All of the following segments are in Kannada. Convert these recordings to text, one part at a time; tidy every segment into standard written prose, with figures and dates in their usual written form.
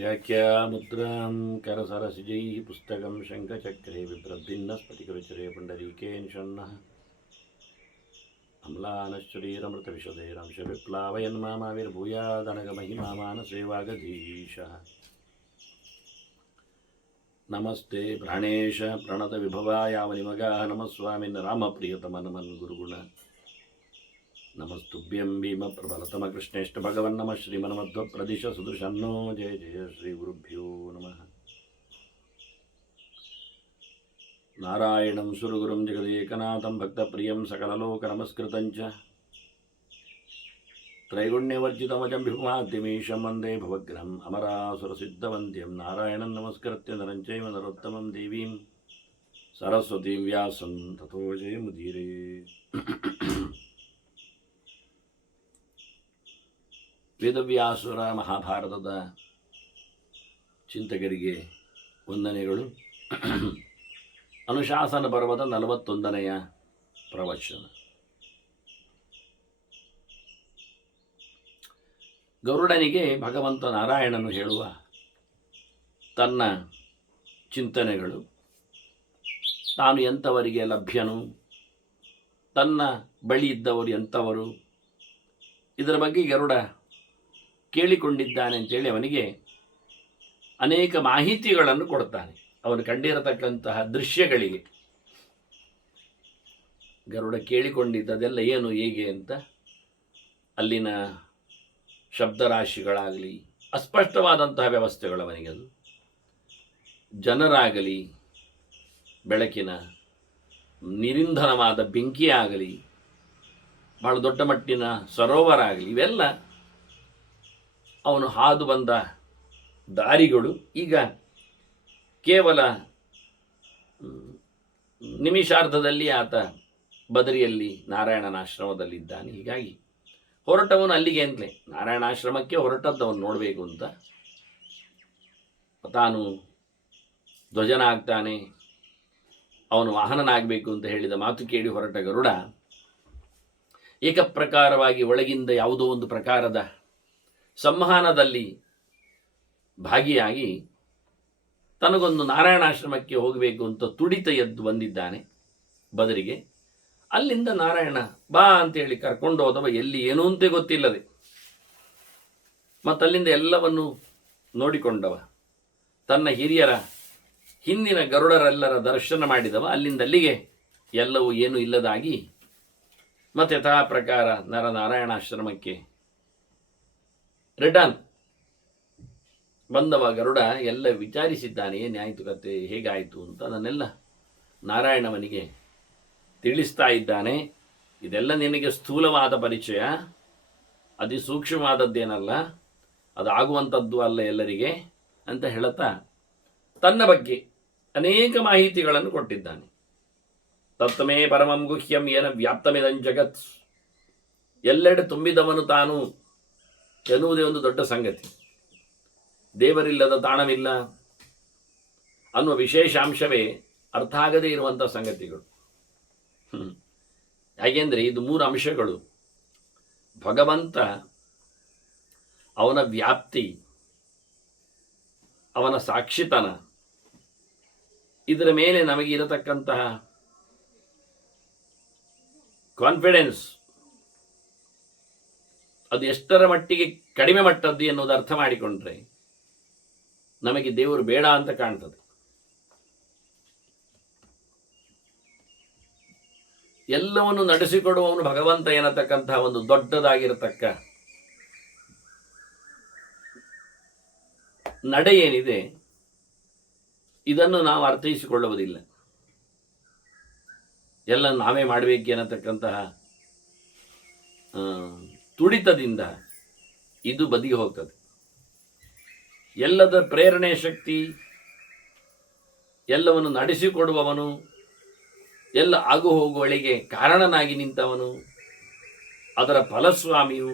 व्याख्यामुद्रां करसरसिजैः पुस्तकं शङ्खचक्रे बिभ्रद्भिन्नस्फटिकरुचिरे पुण्डरीके निषण्णः अम्लानश्चरीरमृतविशदैरंशविप्लावयन्मामाविर्भूयादनगमहिमा मानसेवागधीशः नमस्ते प्राणेश प्रणतविभवायावनिमगाः नमस्वामिन् रामप्रियतमनमन् गुरुगुण नमस्तुभ्यं भीमप्रबलतमकृष्णेष्ट भगवन्नमः श्रीमन्मध्वप्रदिश सुदृशन्नो जय जय श्रीगुरुभ्यो नमः नारायणं सुरगुरुं जगदेकनाथं भक्तप्रियं सकललोकनमस्कृतं च त्रैगुण्यवर्जितमजं विभुमाद्यमीशं वन्दे भवग्रहम् अमरासुरसिद्धवन्द्यं नारायणं नमस्कृत्य नरं चैव नरोत्तमं देवीं सरस्वतीं व्यासं ततो जयमुदीरये ವೇದವ್ಯಾಸುರ ಮಹಾಭಾರತದ ಚಿಂತಕರಿಗೆ ವಂದನೆಗಳು. ಅನುಶಾಸನ ಪರ್ವದ 41ನೆಯ ಪ್ರವಚನ. ಗರುಡನಿಗೆ ಭಗವಂತ ನಾರಾಯಣನು ಹೇಳುವ ತನ್ನ ಚಿಂತನೆಗಳು, ತಾನು ಎಂಥವರಿಗೆ ಲಭ್ಯನು, ತನ್ನ ಬಳಿ ಇದ್ದವರು ಎಂಥವರು, ಇದರ ಬಗ್ಗೆ ಗರುಡ ಕೇಳಿಕೊಂಡಿದ್ದಾನೆ ಅಂತೇಳಿ ಅವನಿಗೆ ಅನೇಕ ಮಾಹಿತಿಗಳನ್ನು ಕೊಡ್ತಾನೆ. ಅವನು ಕಂಡಿರತಕ್ಕಂತಹ ದೃಶ್ಯಗಳಿಗೆ ಗರುಡ ಕೇಳಿಕೊಂಡಿದ್ದದೆಲ್ಲ ಏನು ಹೇಗೆ ಅಂತ, ಅಲ್ಲಿನ ಶಬ್ದರಾಶಿಗಳಾಗಲಿ, ಅಸ್ಪಷ್ಟವಾದಂತಹ ವ್ಯವಸ್ಥೆಗಳು ಅವನಿಗೆ, ಅದು ಜನರಾಗಲಿ, ಬೆಳಕಿನ ನಿರಿಂಧನವಾದ ಬೆಂಕಿಯಾಗಲಿ, ಬಹಳ ದೊಡ್ಡ ಮಟ್ಟಿನ ಸರೋವರ ಆಗಲಿ, ಇವೆಲ್ಲ ಅವನು ಹಾದು ಬಂದ ದಾರಿಗಳು. ಈಗ ಕೇವಲ ನಿಮಿಷಾರ್ಧದಲ್ಲಿ ಆತ ಬದರಿಯಲ್ಲಿ ನಾರಾಯಣನ ಆಶ್ರಮದಲ್ಲಿದ್ದಾನೆ. ಹೀಗಾಗಿ ಹೊರಟವನು ಅಲ್ಲಿಗೆ ಅಂತಲೇ ನಾರಾಯಣಾಶ್ರಮಕ್ಕೆ ಹೊರಟದ್ದವನು ನೋಡಬೇಕು ಅಂತ ತಾನು ಧ್ವಜನಾಗ್ತಾನೆ, ಅವನು ವಾಹನನಾಗಬೇಕು ಅಂತ ಹೇಳಿದ ಮಾತು ಕೇಳಿ ಹೊರಟ ಗರುಡ ಏಕಪ್ರಕಾರವಾಗಿ ಒಳಗಿಂದ ಯಾವುದೋ ಒಂದು ಪ್ರಕಾರದ ಸಂವಹನದಲ್ಲಿ ಭಾಗಿಯಾಗಿ ತನಗೊಂದು ನಾರಾಯಣಾಶ್ರಮಕ್ಕೆ ಹೋಗಬೇಕು ಅಂತ ತುಡಿತ ಎದ್ದು ಬಂದಿದ್ದಾನೆ ಬದರಿಗೆ. ಅಲ್ಲಿಂದ ನಾರಾಯಣ ಬಾ ಅಂತೇಳಿ ಕರ್ಕೊಂಡು ಹೋದವ, ಎಲ್ಲಿ ಏನೂ ಅಂತೆ ಗೊತ್ತಿಲ್ಲದೆ, ಮತ್ತಲ್ಲಿಂದ ಎಲ್ಲವನ್ನು ನೋಡಿಕೊಂಡವ, ತನ್ನ ಹಿರಿಯರ ಹಿಂದಿನ ಗರುಡರೆಲ್ಲರ ದರ್ಶನ ಮಾಡಿದವ. ಅಲ್ಲಿಂದ ಅಲ್ಲಿಗೆ ಎಲ್ಲವೂ ಏನೂ ಇಲ್ಲದಾಗಿ ಮತ್ತೆ ಯಥಾ ಪ್ರಕಾರ ನರನಾರಾಯಣಾಶ್ರಮಕ್ಕೆ ರಿಟರ್ನ್ ಬಂದವ ಗರುಡ ಎಲ್ಲ ವಿಚಾರಿಸಿದ್ದಾನೆ, ಏನಾಯಿತು ಕತೆ, ಹೇಗಾಯಿತು ಅಂತ. ಅದನ್ನೆಲ್ಲ ನಾರಾಯಣವನಿಗೆ ತಿಳಿಸ್ತಾ ಇದ್ದಾನೆ. ಇದೆಲ್ಲ ನಿನಗೆ ಸ್ಥೂಲವಾದ ಪರಿಚಯ, ಅತಿ ಸೂಕ್ಷ್ಮವಾದದ್ದೇನಲ್ಲ, ಅದಾಗುವಂಥದ್ದು ಅಲ್ಲ ಎಲ್ಲರಿಗೆ ಅಂತ ಹೇಳುತ್ತಾ ತನ್ನ ಬಗ್ಗೆ ಅನೇಕ ಮಾಹಿತಿಗಳನ್ನು ಕೊಟ್ಟಿದ್ದಾನೆ. ತತ್ತಮೇ ಪರಮಂ ಗುಹ್ಯಂ ಏನ ವ್ಯಾಪ್ತಮಿದಂ ಜಗತ್, ಎಲ್ಲೆಡೆ ತುಂಬಿದವನು ತಾನು ಎನ್ನುವುದೇ ಒಂದು ದೊಡ್ಡ ಸಂಗತಿ. ದೇವರಿಲ್ಲದ ತಾಣವಿಲ್ಲ ಅನ್ನುವ ವಿಶೇಷಾಂಶವೇ ಅರ್ಥ ಆಗದೇ ಇರುವಂಥ ಸಂಗತಿಗಳು. ಯಾಕೆಂದರೆ ಇದು 3 ಅಂಶಗಳು: ಭಗವಂತ, ಅವನ ವ್ಯಾಪ್ತಿ, ಅವನ ಸಾಕ್ಷಿತನ, ಇದರ ಮೇಲೆ ನಮಗೆ ಇರತಕ್ಕಂತಹ ಕಾನ್ಫಿಡೆನ್ಸ್ ಅದು ಎಷ್ಟರ ಮಟ್ಟಿಗೆ ಕಡಿಮೆ ಮಟ್ಟದ್ದು ಎನ್ನುವುದು ಅರ್ಥ ಮಾಡಿಕೊಂಡ್ರೆ ನಮಗೆ ದೇವರು ಬೇಡ ಅಂತ ಕಾಣ್ತದೆ. ಎಲ್ಲವನ್ನು ನಡೆಸಿಕೊಡುವವನು ಭಗವಂತ ಎನ್ನತಕ್ಕಂತಹ ಒಂದು ದೊಡ್ಡದಾಗಿರತಕ್ಕ ನಡೆ ಏನಿದೆ, ಇದನ್ನು ನಾವು ಅರ್ಥೈಸಿಕೊಳ್ಳುವುದಿಲ್ಲ. ಎಲ್ಲ ನಾವೇ ಮಾಡಬೇಕು ಎನ್ನತಕ್ಕಂತಹ ತುಡಿತದಿಂದ ಇದು ಬದಿಗೆ ಹೋಗ್ತದೆ. ಎಲ್ಲದ ಪ್ರೇರಣೆ ಶಕ್ತಿ, ಎಲ್ಲವನ್ನು ನಡೆಸಿಕೊಡುವವನು, ಎಲ್ಲ ಆಗು ಹೋಗುವಳಿಗೆ ಕಾರಣನಾಗಿ ನಿಂತವನು, ಅದರ ಫಲಸ್ವಾಮಿಯು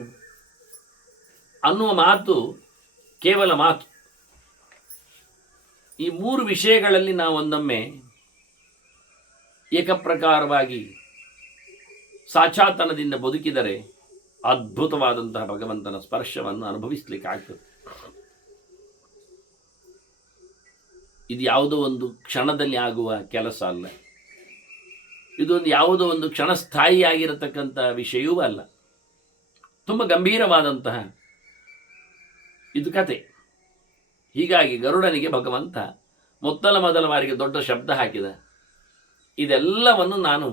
ಅನ್ನುವ ಮಾತು ಕೇವಲ ಮಾತು. ಈ 3 ವಿಷಯಗಳಲ್ಲಿ ನಾವು ಒಂದೊಮ್ಮೆ ಏಕಪ್ರಕಾರವಾಗಿ ಸಾಚಾತನದಿಂದ ಬದುಕಿದರೆ ಅದ್ಭುತವಾದಂತಹ ಭಗವಂತನ ಸ್ಪರ್ಶವನ್ನು ಅನುಭವಿಸಲಿಕ್ಕೆ ಆಗ್ತದೆ. ಇದು ಯಾವುದೋ ಒಂದು ಕ್ಷಣದಲ್ಲಿ ಆಗುವ ಕೆಲಸ ಅಲ್ಲ. ಇದೊಂದು ಯಾವುದೋ ಒಂದು ಕ್ಷಣಸ್ಥಾಯಿಯಾಗಿರತಕ್ಕಂಥ ವಿಷಯವೂ ಅಲ್ಲ. ತುಂಬ ಗಂಭೀರವಾದಂತಹ ಇದು ಕತೆ. ಹೀಗಾಗಿ ಗರುಡನಿಗೆ ಭಗವಂತ ಮೊದಲ ಬಾರಿಗೆ ದೊಡ್ಡ ಶಬ್ದ ಹಾಕಿದ, ಇದೆಲ್ಲವನ್ನು ನಾನು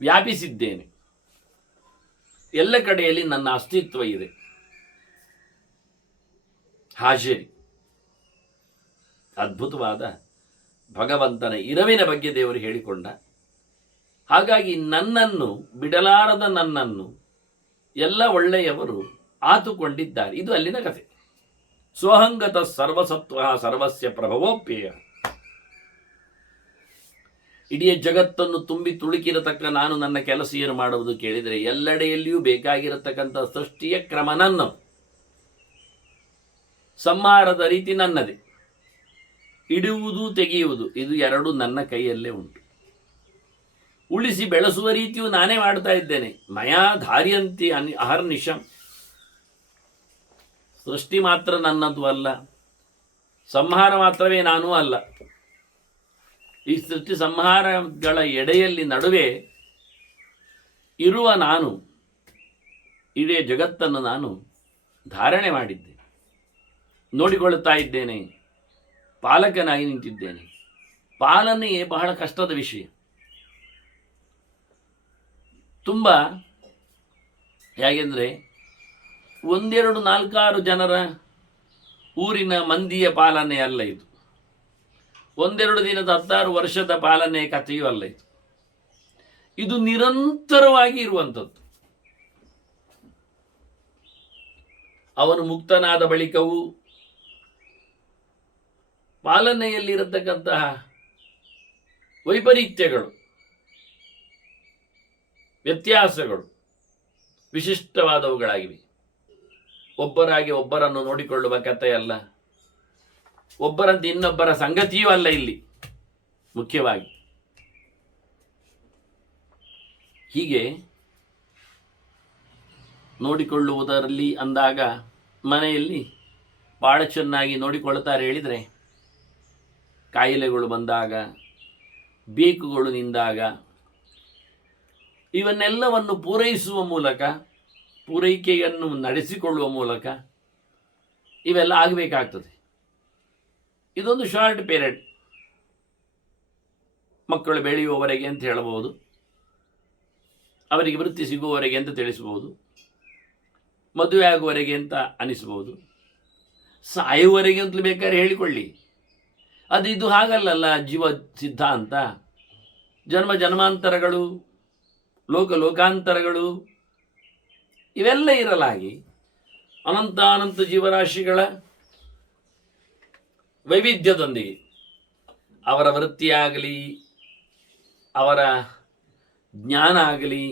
ವ್ಯಾಪಿಸಿದ್ದೇನೆ, ಎಲ್ಲ ಕಡೆಯಲ್ಲಿ ನನ್ನ ಅಸ್ತಿತ್ವ ಇದೆ, ಹಾಜರಿ. ಅದ್ಭುತವಾದ ಭಗವಂತನ ಇರವಿನ ಬಗ್ಗೆ ದೇವರು ಹೇಳಿಕೊಂಡ. ಹಾಗಾಗಿ ನನ್ನನ್ನು ಬಿಡಲಾರದ ನನ್ನನ್ನು ಎಲ್ಲ ಒಳ್ಳೆಯವರು ಆತುಕೊಂಡಿದ್ದಾರೆ. ಇದು ಅಲ್ಲಿನ ಕಥೆ. ಸ್ವಹಂಗತ ಸರ್ವಸತ್ವ ಸರ್ವಸ್ಯ ಪ್ರಭವೋಪ್ಯಯ. ಇಡೀ ಜಗತ್ತನ್ನು ತುಂಬಿ ತುಳುಕಿರತಕ್ಕ ನಾನು ನನ್ನ ಕೆಲಸ ಏನು ಮಾಡುವುದು ಕೇಳಿದರೆ, ಎಲ್ಲೆಡೆಯಲ್ಲಿಯೂ ಬೇಕಾಗಿರತಕ್ಕಂಥ ಸೃಷ್ಟಿಯ ಕ್ರಮ ನನ್ನ, ಸಂಹಾರದ ರೀತಿ ನನ್ನದೇ, ಇಡುವುದು ತೆಗೆಯುವುದು ಇದು ಎರಡೂ ನನ್ನ ಕೈಯಲ್ಲೇ ಉಂಟು. ಉಳಿಸಿ ಬೆಳೆಸುವ ರೀತಿಯೂ ನಾನೇ ಮಾಡ್ತಾ ಇದ್ದೇನೆ. ಮಯಾ ಧಾರ್ಯಂತಿ ಅಹರ್ನಿಶಂ. ಸೃಷ್ಟಿ ಮಾತ್ರ ನನ್ನದು ಅಲ್ಲ, ಸಂಹಾರ ಮಾತ್ರವೇ ನಾನೂ ಅಲ್ಲ. ಈ ಸೃಷ್ಟಿ ಸಂಹಾರಗಳ ಎಡೆಯಲ್ಲಿ ನಡುವೆ ಇರುವ ನಾನು, ಇಡೀ ಜಗತ್ತನ್ನು ನಾನು ಧಾರಣೆ ಮಾಡಿದ್ದೆ, ನೋಡಿಕೊಳ್ಳುತ್ತಾ ಇದ್ದೇನೆ, ಪಾಲಕನಾಗಿ ನಿಂತಿದ್ದೇನೆ. ಪಾಲನೆಯೇ ಬಹಳ ಕಷ್ಟದ ವಿಷಯ. ತುಂಬ ಹೇಗೆಂದರೆ, 1-2-4-6 ಜನರ ಊರಿನ ಮಂದಿಯ ಪಾಲನೆ ಅಲ್ಲ ಇದು. 1-2 ದಿನದ 16 ವರ್ಷದ ಪಾಲನೆ ಕಥೆಯೂ ಅಲ್ಲ ಇದು. ಇದು ನಿರಂತರವಾಗಿ ಇರುವಂಥದ್ದು. ಅವನು ಮುಕ್ತನಾದ ಬಳಿಕವೂ ಪಾಲನೆಯಲ್ಲಿರತಕ್ಕಂತಹ ವೈಪರೀತ್ಯಗಳು, ವ್ಯತ್ಯಾಸಗಳು ವಿಶಿಷ್ಟವಾದವುಗಳಾಗಿವೆ. ಒಬ್ಬರಾಗಿ ಒಬ್ಬರನ್ನು ನೋಡಿಕೊಳ್ಳುವ ಕಥೆಯಲ್ಲ, ಒಬ್ಬರಂತೆ ಇನ್ನೊಬ್ಬರ ಸಂಗತಿಯೂ ಅಲ್ಲ ಇಲ್ಲಿ ಮುಖ್ಯವಾಗಿ. ಹೀಗೆ ನೋಡಿಕೊಳ್ಳುವುದರಲ್ಲಿ ಅಂದಾಗ ಮನೆಯಲ್ಲಿ ಭಾಳ ಚೆನ್ನಾಗಿ ನೋಡಿಕೊಳ್ತಾರೆ. ಹೇಳಿದರೆ ಕಾಯಿಲೆಗಳು ಬಂದಾಗ, ಬೇಕುಗಳು ನಿಂದಾಗ, ಇವನ್ನೆಲ್ಲವನ್ನು ಪೂರೈಸುವ ಮೂಲಕ, ಪೂರೈಕೆಯನ್ನು ನಡೆಸಿಕೊಳ್ಳುವ ಮೂಲಕ ಇವೆಲ್ಲ ಆಗಬೇಕಾಗ್ತದೆ. ಇದೊಂದು ಶಾರ್ಟ್ ಪೀರಿಯಡ್, ಮಕ್ಕಳು ಬೆಳೆಯುವವರೆಗೆ ಅಂತ ಹೇಳಬಹುದು, ಅವರಿಗೆ ವೃತ್ತಿ ಸಿಗುವವರೆಗೆ ಅಂತ ತಿಳಿಸಬಹುದು, ಮದುವೆ ಆಗುವವರೆಗೆ ಅಂತ ಅನಿಸಬಹುದು, ಸಾಯುವವರೆಗೆ ಅಂತಲೂ ಬೇಕಾದ್ರೆ ಹೇಳಿಕೊಳ್ಳಿ. ಅದು ಇದು ಹಾಗಲ್ಲಲ್ಲ ಜೀವ ಸಿದ್ಧಾಂತ. ಜನ್ಮ ಜನ್ಮಾಂತರಗಳು, ಲೋಕಾಂತರಗಳು ಇವೆಲ್ಲ ಇರಲಾಗಿ ಅನಂತಾನಂತ ಜೀವರಾಶಿಗಳ ವೈವಿಧ್ಯದೊಂದಿಗೆ ಅವರ ವೃತ್ತಿಯಾಗಲಿ, ಅವರ ಜ್ಞಾನ ಆಗಲಿ,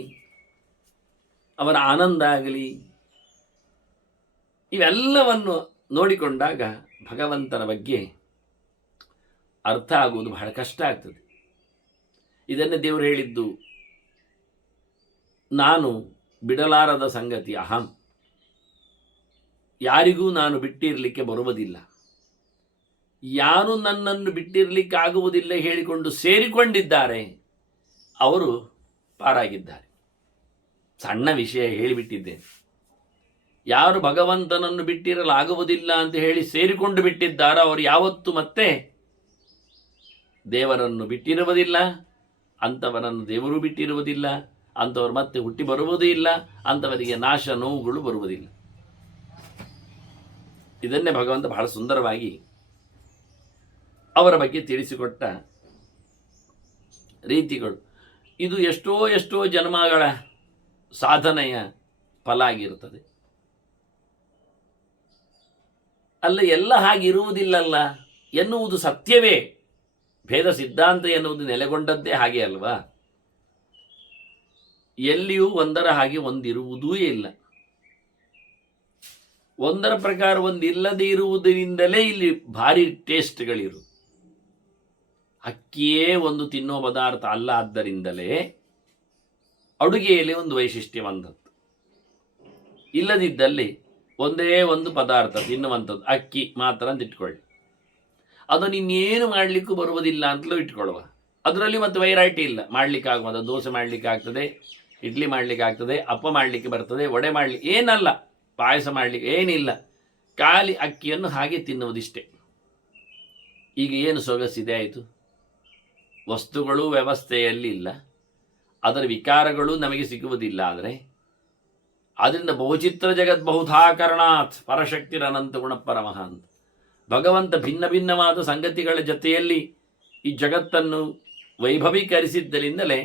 ಅವರ ಆನಂದ ಆಗಲಿ, ಇವೆಲ್ಲವನ್ನು ನೋಡಿಕೊಂಡಾಗ ಭಗವಂತನ ಬಗ್ಗೆ ಅರ್ಥ ಆಗುವುದು ಬಹಳ ಕಷ್ಟ ಆಗ್ತದೆ. ಇದನ್ನೇ ದೇವರು ಹೇಳಿದ್ದು, ನಾನು ಬಿಡಲಾರದ ಸಂಗತಿ ಅಹಂ. ಯಾರಿಗೂ ನಾನು ಬಿಟ್ಟಿರಲಿಕ್ಕೆ ಬರುವುದಿಲ್ಲ. ಯಾರು ನನ್ನನ್ನು ಬಿಟ್ಟಿರಲಿಕ್ಕೆ ಆಗುವುದಿಲ್ಲ ಹೇಳಿಕೊಂಡು ಸೇರಿಕೊಂಡಿದ್ದಾರೆ ಅವರು ಪಾರಾಗಿದ್ದಾರೆ. ಸಣ್ಣ ವಿಷಯ ಹೇಳಿಬಿಟ್ಟಿದ್ದೇನೆ. ಯಾರು ಭಗವಂತನನ್ನು ಬಿಟ್ಟಿರಲಾಗುವುದಿಲ್ಲ ಅಂತ ಹೇಳಿ ಸೇರಿಕೊಂಡು ಬಿಟ್ಟಿದ್ದಾರೋ ಅವರು ಯಾವತ್ತೂ ಮತ್ತೆ ದೇವರನ್ನು ಬಿಟ್ಟಿರುವುದಿಲ್ಲ, ಅಂಥವರನ್ನು ದೇವರು ಬಿಟ್ಟಿರುವುದಿಲ್ಲ, ಅಂಥವರು ಮತ್ತೆ ಹುಟ್ಟಿ ಬರುವುದೂ ಇಲ್ಲ, ಅಂಥವರಿಗೆ ನಾಶ ನೋವುಗಳು ಬರುವುದಿಲ್ಲ. ಇದನ್ನೇ ಭಗವಂತ ಬಹಳ ಸುಂದರವಾಗಿ ಅವರ ಬಗ್ಗೆ ತಿಳಿಸಿಕೊಟ್ಟ ರೀತಿಗಳು. ಇದು ಎಷ್ಟೋ ಜನ್ಮಗಳ ಸಾಧನೆಯ ಫಲ ಆಗಿರುತ್ತದೆ. ಅಲ್ಲ, ಎಲ್ಲ ಹಾಗಿರುವುದಿಲ್ಲಲ್ಲ ಎನ್ನುವುದು ಸತ್ಯವೇ. ಭೇದ ಸಿದ್ಧಾಂತ ಎನ್ನುವುದು ನೆಲೆಗೊಂಡದ್ದೇ ಹಾಗೆ ಅಲ್ವಾ. ಎಲ್ಲಿಯೂ ಒಂದರ ಹಾಗೆ ಒಂದಿರುವುದೂ ಇಲ್ಲ. ಒಂದರ ಪ್ರಕಾರ ಒಂದಿಲ್ಲದೆ ಇರುವುದರಿಂದಲೇ ಇಲ್ಲಿ ಭಾರಿ ಟೇಸ್ಟ್ಗಳಿರು. ಅಕ್ಕಿಯೇ ಒಂದು ತಿನ್ನುವ ಪದಾರ್ಥ ಅಲ್ಲ, ಆದ್ದರಿಂದಲೇ ಅಡುಗೆಯಲ್ಲಿ ಒಂದು ವೈಶಿಷ್ಟ್ಯ ಬಂದದ್ದು. ಇಲ್ಲದಿದ್ದಲ್ಲಿ ಒಂದೇ ಒಂದು ಪದಾರ್ಥ ತಿನ್ನುವಂಥದ್ದು ಅಕ್ಕಿ ಮಾತ್ರ ಅಂತ ಇಟ್ಕೊಳ್ಳಿ. ಅದನ್ನು ಇನ್ನೇನು ಮಾಡಲಿಕ್ಕೂ ಬರುವುದಿಲ್ಲ ಅಂತಲೂ ಇಟ್ಕೊಳ್ಳುವ. ಅದರಲ್ಲಿ ಮತ್ತೆ ವೈರೈಟಿ ಇಲ್ಲ, ಮಾಡಲಿಕ್ಕೆ ಆಗುವುದು. ದೋಸೆ ಮಾಡಲಿಕ್ಕೆ ಆಗ್ತದೆ, ಇಡ್ಲಿ ಮಾಡಲಿಕ್ಕೆ ಆಗ್ತದೆ, ಅಪ್ಪ ಮಾಡಲಿಕ್ಕೆ ಬರ್ತದೆ, ವಡೆ ಮಾಡಲಿಕ್ಕೆ ಏನಲ್ಲ, ಪಾಯಸ ಮಾಡಲಿಕ್ಕೆ ಏನಿಲ್ಲ, ಖಾಲಿ ಅಕ್ಕಿಯನ್ನು ಹಾಗೆ ತಿನ್ನುವುದಿಷ್ಟೇ. ಈಗ ಏನು ಸೊಗಸಿದೆ ಆಯಿತು. ವಸ್ತುಗಳು ವ್ಯವಸ್ಥೆಯಲ್ಲಿ ಇಲ್ಲ, ಅದರ ವಿಕಾರಗಳು ನಮಗೆ ಸಿಗುವುದಿಲ್ಲ. ಆದ್ದರಿಂದ ಬಹುಚಿತ್ರ ಜಗತ್ ಬಹುಧಾಕರಣಾತ್ ಪರಶಕ್ತಿರ ಅನಂತ ಗುಣ ಪರಮಃ ಅಂತ ಭಗವಂತ ಭಿನ್ನ ಭಿನ್ನವಾದ ಸಂಗತಿಗಳ ಜೊತೆಯಲ್ಲಿ ಈ ಜಗತ್ತನ್ನು ವೈಭವೀಕರಿಸಿದ್ದರಿಂದಲೇ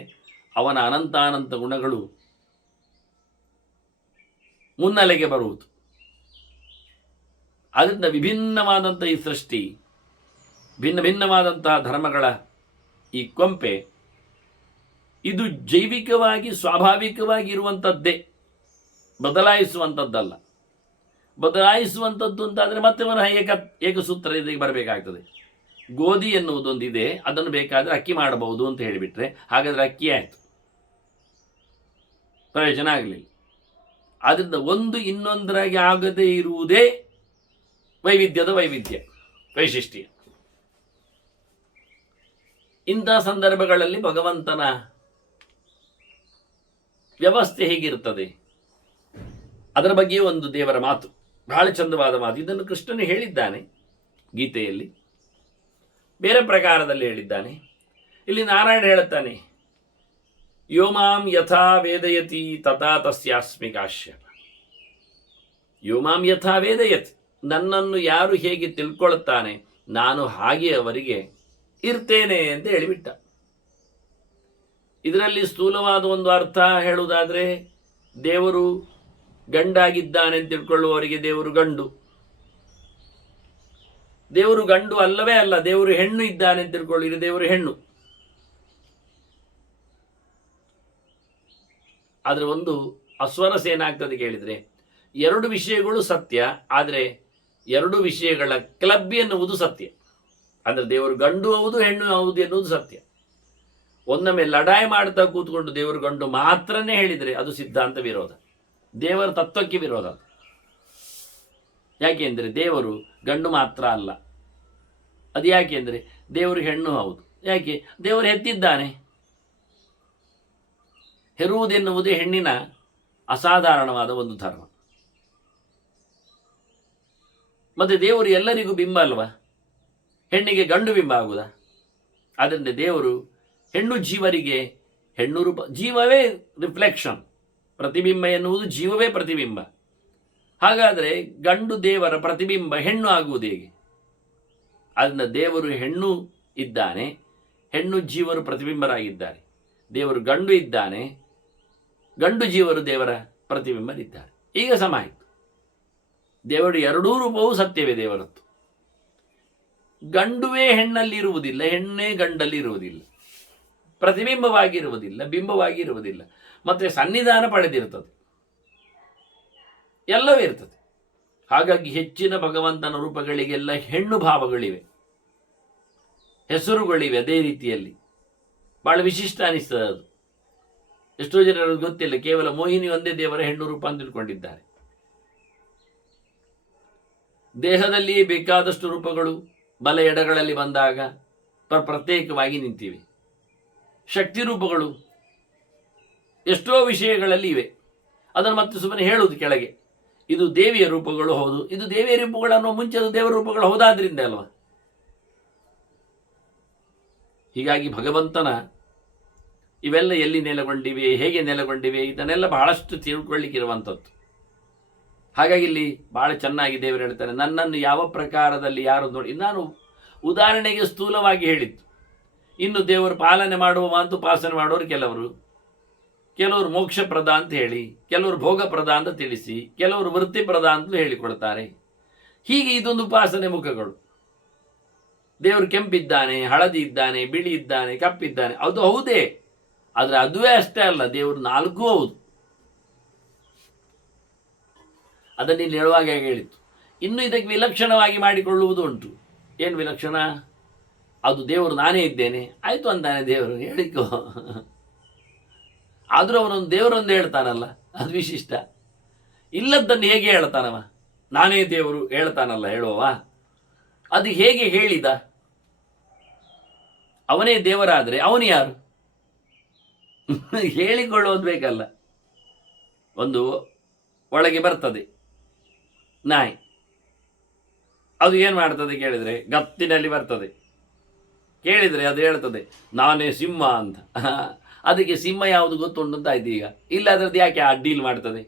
ಅವನ ಅನಂತಾನಂತ ಗುಣಗಳು ಮುನ್ನೆಲೆಗೆ ಬರುವುದು. ಆದ್ದರಿಂದ ವಿಭಿನ್ನವಾದಂಥ ಈ ಸೃಷ್ಟಿ, ಭಿನ್ನ ಭಿನ್ನವಾದಂತಹ ಧರ್ಮಗಳ ಈ ಕೊಂಪೆ, ಇದು ಜೈವಿಕವಾಗಿ ಸ್ವಾಭಾವಿಕವಾಗಿ ಇರುವಂಥದ್ದೇ, ಬದಲಾಯಿಸುವಂಥದ್ದಲ್ಲ. ಬದಲಾಯಿಸುವಂಥದ್ದು ಅಂತಾದರೆ ಮತ್ತೆ ಏಕಸೂತ್ರ ಇದಕ್ಕೆ ಬರಬೇಕಾಗ್ತದೆ. ಗೋಧಿ ಎನ್ನುವುದೊಂದಿದೆ, ಅದನ್ನು ಬೇಕಾದರೆ ಅಕ್ಕಿ ಮಾಡಬಹುದು ಅಂತ ಹೇಳಿಬಿಟ್ರೆ ಹಾಗಾದರೆ ಅಕ್ಕಿ ಆಯಿತು, ಪ್ರಯೋಜನ ಆಗಲಿಲ್ಲ. ಆದ್ದರಿಂದ ಒಂದು ಇನ್ನೊಂದರಾಗಿ ಆಗದೇ ಇರುವುದೇ ವೈವಿಧ್ಯದ ವೈಶಿಷ್ಟ್ಯ. ಇಂಥ ಸಂದರ್ಭಗಳಲ್ಲಿ ಭಗವಂತನ ವ್ಯವಸ್ಥೆ ಹೇಗಿರುತ್ತದೆ ಅದರ ಬಗ್ಗೆ ಒಂದು ದೇವರ ಮಾತು, ಬಹಳ ಚಂದವಾದ ಮಾತು. ಇದನ್ನು ಕೃಷ್ಣನು ಹೇಳಿದ್ದಾನೆ ಗೀತೆಯಲ್ಲಿ, ಬೇರೆ ಪ್ರಕಾರದಲ್ಲಿ ಹೇಳಿದ್ದಾನೆ. ಇಲ್ಲಿ ನಾರಾಯಣ ಹೇಳುತ್ತಾನೆ, ಯೋ ಮಾಂ ಯಥಾ ವೇದಯತಿ ತಥಾ ತಸ್ಯಾಸ್ಮಿ ಕಾಶ್ಯಪ. ಯೋ ಮಾಂ ಯಥಾ ವೇದಯತಿ, ನನ್ನನ್ನು ಯಾರು ಹೇಗೆ ತಿಳ್ಕೊಳ್ತಾನೆ ನಾನು ಹಾಗೆ ಅವರಿಗೆ ಇರ್ತೇನೆ ಅಂತ ಹೇಳಿಬಿಟ್ಟ. ಇದರಲ್ಲಿ ಸ್ಥೂಲವಾದ ಒಂದು ಅರ್ಥ ಹೇಳುವುದಾದರೆ, ದೇವರು ಗಂಡಾಗಿದ್ದಾನೆ ಅಂತ ತಿಳ್ಕೊಳ್ಳುವವರಿಗೆ ದೇವರು ಗಂಡು, ದೇವರು ಗಂಡು ಅಲ್ಲವೇ ಅಲ್ಲ, ದೇವರು ಹೆಣ್ಣು ಇದ್ದಾನೆ ಅಂತ ತಿಳ್ಕೊಳ್ಳಿದ್ರೆ ದೇವರು ಹೆಣ್ಣು. ಆದರೆ ಒಂದು ಅಸ್ವರಸ ಏನಾಗ್ತದೆ ಕೇಳಿದರೆ, ಎರಡು ವಿಷಯಗಳು ಸತ್ಯ, ಆದರೆ ಎರಡು ವಿಷಯಗಳ ಕ್ಲಬ್ ಎನ್ನುವುದು ಸತ್ಯ. ಅಂದರೆ ದೇವರು ಗಂಡು ಹೌದು ಹೆಣ್ಣು ಹೌದು ಎನ್ನುವುದು ಸತ್ಯ. ಒಂದೊಮ್ಮೆ ಲಡಾಯಿ ಮಾಡ್ತಾ ಕೂತ್ಕೊಂಡು ದೇವರು ಗಂಡು ಮಾತ್ರನೇ ಹೇಳಿದರೆ ಅದು ಸಿದ್ಧಾಂತ ವಿರೋಧ, ದೇವರ ತತ್ವಕ್ಕೆ ವಿರೋಧ. ಯಾಕೆಂದರೆ ದೇವರು ಗಂಡು ಮಾತ್ರ ಅಲ್ಲ. ಅದು ಯಾಕೆಂದರೆ ದೇವರು ಹೆಣ್ಣು ಹೌದು. ಯಾಕೆ? ದೇವರು ಹೆತ್ತಿದ್ದಾನೆ. ಹೆರುವುದೆನ್ನುವುದೇ ಹೆಣ್ಣಿನ ಅಸಾಧಾರಣವಾದ ಒಂದು ಧರ್ಮ. ಮತ್ತೆ ದೇವರು ಎಲ್ಲರಿಗೂ ಬಿಂಬ ಅಲ್ವಾ, ಹೆಣ್ಣಿಗೆ ಗಂಡು ಬಿಂಬ ಆಗುವುದಾ? ಆದ್ದರಿಂದ ದೇವರು ಹೆಣ್ಣು ಜೀವರಿಗೆ ಹೆಣ್ಣು ರೂಪ, ಜೀವವೇ ರಿಫ್ಲೆಕ್ಷನ್, ಪ್ರತಿಬಿಂಬ ಎನ್ನುವುದು ಜೀವವೇ ಪ್ರತಿಬಿಂಬ. ಹಾಗಾದರೆ ಗಂಡು ದೇವರ ಪ್ರತಿಬಿಂಬ ಹೆಣ್ಣು ಆಗುವುದು ಹೇಗೆ? ಅದರಿಂದ ದೇವರು ಹೆಣ್ಣು ಇದ್ದಾನೆ, ಹೆಣ್ಣು ಜೀವರು ಪ್ರತಿಬಿಂಬರಾಗಿದ್ದಾರೆ. ದೇವರು ಗಂಡು ಇದ್ದಾನೆ, ಗಂಡು ಜೀವರು ದೇವರ ಪ್ರತಿಬಿಂಬರಿದ್ದಾರೆ. ಈಗ ಸಮ ಆಯಿತು. ದೇವರು ಎರಡೂ ರೂಪವೂ ಸತ್ಯವೇ ದೇವರದ್ದು. ಗಂಡುವೇ ಹೆಣ್ಣಲ್ಲಿ ಇರುವುದಿಲ್ಲ, ಹೆಣ್ಣೇ ಗಂಡಲ್ಲಿ ಇರುವುದಿಲ್ಲ, ಪ್ರತಿಬಿಂಬವಾಗಿರುವುದಿಲ್ಲ, ಬಿಂಬವಾಗಿರುವುದಿಲ್ಲ. ಮತ್ತೆ ಸನ್ನಿಧಾನ ಪಡೆದಿರ್ತದೆ, ಎಲ್ಲವೂ ಇರ್ತದೆ. ಹಾಗಾಗಿ ಹೆಚ್ಚಿನ ಭಗವಂತನ ರೂಪಗಳಿಗೆಲ್ಲ ಹೆಣ್ಣು ಭಾವಗಳಿವೆ, ಹೆಸರುಗಳಿವೆ. ಅದೇ ರೀತಿಯಲ್ಲಿ ಬಹಳ ವಿಶಿಷ್ಟ ಅನಿಸ್ತದೆ ಅದು. ಎಷ್ಟೋ ಜನರಿಗೆ ಗೊತ್ತಿಲ್ಲ, ಕೇವಲ ಮೋಹಿನಿ ಒಂದೇ ದೇವರ ಹೆಣ್ಣು ರೂಪ ಅಂತ ತಿಳ್ಕೊಂಡಿದ್ದಾರೆ. ದೇಹದಲ್ಲಿ ಬೇಕಾದಷ್ಟು ರೂಪಗಳು ಬಲ ಎಡಗಳಲ್ಲಿ ಬಂದಾಗ ಪ್ರತ್ಯೇಕವಾಗಿ ನಿಂತಿವೆ. ಶಕ್ತಿ ರೂಪಗಳು ಎಷ್ಟೋ ವಿಷಯಗಳಲ್ಲಿ ಇವೆ. ಅದನ್ನು ಮತ್ತೆ ಸುಮ್ಮನೆ ಹೇಳುವುದು ಕೆಳಗೆ, ಇದು ದೇವಿಯ ರೂಪಗಳು ಹೌದು, ಇದು ದೇವಿಯ ರೂಪಗಳು ಅನ್ನೋ ಮುಂಚೆ ಅದು ದೇವರ ರೂಪಗಳು ಹೌದಾದ್ರಿಂದ ಅಲ್ವಾ. ಹೀಗಾಗಿ ಭಗವಂತನ ಇವೆಲ್ಲ ಎಲ್ಲಿ ನೆಲೆಗೊಂಡಿವೆ, ಹೇಗೆ ನೆಲೆಗೊಂಡಿವೆ, ಇದನ್ನೆಲ್ಲ ಬಹಳಷ್ಟು ತಿಳ್ಕೊಳ್ಳಿಕ್ಕಿರುವಂಥದ್ದು. ಹಾಗಾಗಿ ಇಲ್ಲಿ ಬಹಳ ಚೆನ್ನಾಗಿ ದೇವರು ಹೇಳ್ತಾರೆ, ನನ್ನನ್ನು ಯಾವ ಪ್ರಕಾರದಲ್ಲಿ ಯಾರು ನೋಡಿ. ನಾನು ಉದಾಹರಣೆಗೆ ಸ್ಥೂಲವಾಗಿ ಹೇಳಿದ್ದು. ಇನ್ನು ದೇವರು ಪಾಲನೆ ಮಾಡುವ ಅಂತ ಉಪಾಸನೆ ಮಾಡೋರು ಕೆಲವರು ಮೋಕ್ಷಪ್ರದ ಅಂತ ಹೇಳಿ, ಕೆಲವರು ಭೋಗಪ್ರದ ಅಂತ ತಿಳಿಸಿ, ಕೆಲವರು ವೃತ್ತಿಪ್ರದ ಅಂತಲೂ ಹೇಳಿಕೊಡ್ತಾರೆ. ಹೀಗೆ ಇದೊಂದು ಉಪಾಸನೆ ಮುಖಗಳು. ದೇವರು ಕೆಂಪಿದ್ದಾನೆ, ಹಳದಿ ಇದ್ದಾನೆ, ಬಿಳಿ ಇದ್ದಾನೆ, ಕಪ್ಪಿದ್ದಾನೆ, ಅದು ಹೌದೇ. ಆದರೆ ಅದುವೇ ಅಷ್ಟೇ ಅಲ್ಲ, ದೇವರು ನಾಲ್ಕೂ ಹೌದು. ಅದನ್ನು ಇಲ್ಲಿ ಹೇಳುವಾಗ ಹೇಳಿತ್ತು. ಇನ್ನು ಇದಕ್ಕೆ ವಿಲಕ್ಷಣವಾಗಿ ಮಾಡಿಕೊಳ್ಳುವುದು ಉಂಟು. ಏನು ವಿಲಕ್ಷಣ? ಅದು ದೇವರು ನಾನೇ ಇದ್ದೇನೆ ಆಯಿತು ಅಂತಾನೆ ದೇವರು, ಹೇಳಿಕೋ. ಆದರೂ ಅವನೊಂದು ದೇವರೊಂದು ಹೇಳ್ತಾನಲ್ಲ, ಅದು ವಿಶಿಷ್ಟ. ಇಲ್ಲದ್ದನ್ನು ಹೇಗೆ ಹೇಳ್ತಾನವ? ನಾನೇ ದೇವರು ಹೇಳ್ತಾನಲ್ಲ ಹೇಳುವವ, ಅದು ಹೇಗೆ ಹೇಳಿದ ಅವನೇ ದೇವರಾದರೆ ಅವನು ಯಾರು? ಹೇಳಿಕೊಳ್ಳೋದು ಬೇಕಲ್ಲ. ಒಂದು ಒಳಗೆ ಬರ್ತದೆ ನಾಯಿ, ಅದು ಏನು ಮಾಡ್ತದೆ ಕೇಳಿದರೆ ಗತ್ತಿನಲ್ಲಿ ಬರ್ತದೆ. ಕೇಳಿದರೆ ಅದು ಹೇಳ್ತದೆ ನಾನೇ ಸಿಂಹ ಅಂತ. ಅದಕ್ಕೆ ಸಿಂಹ ಯಾವುದು ಗೊತ್ತುಂಟು ಅಂತ ಆಯ್ತು. ಈಗ ಇಲ್ಲದ್ರದ್ದು ಯಾಕೆ ಆ ಡೀಲ್ ಮಾಡ್ತದೆ?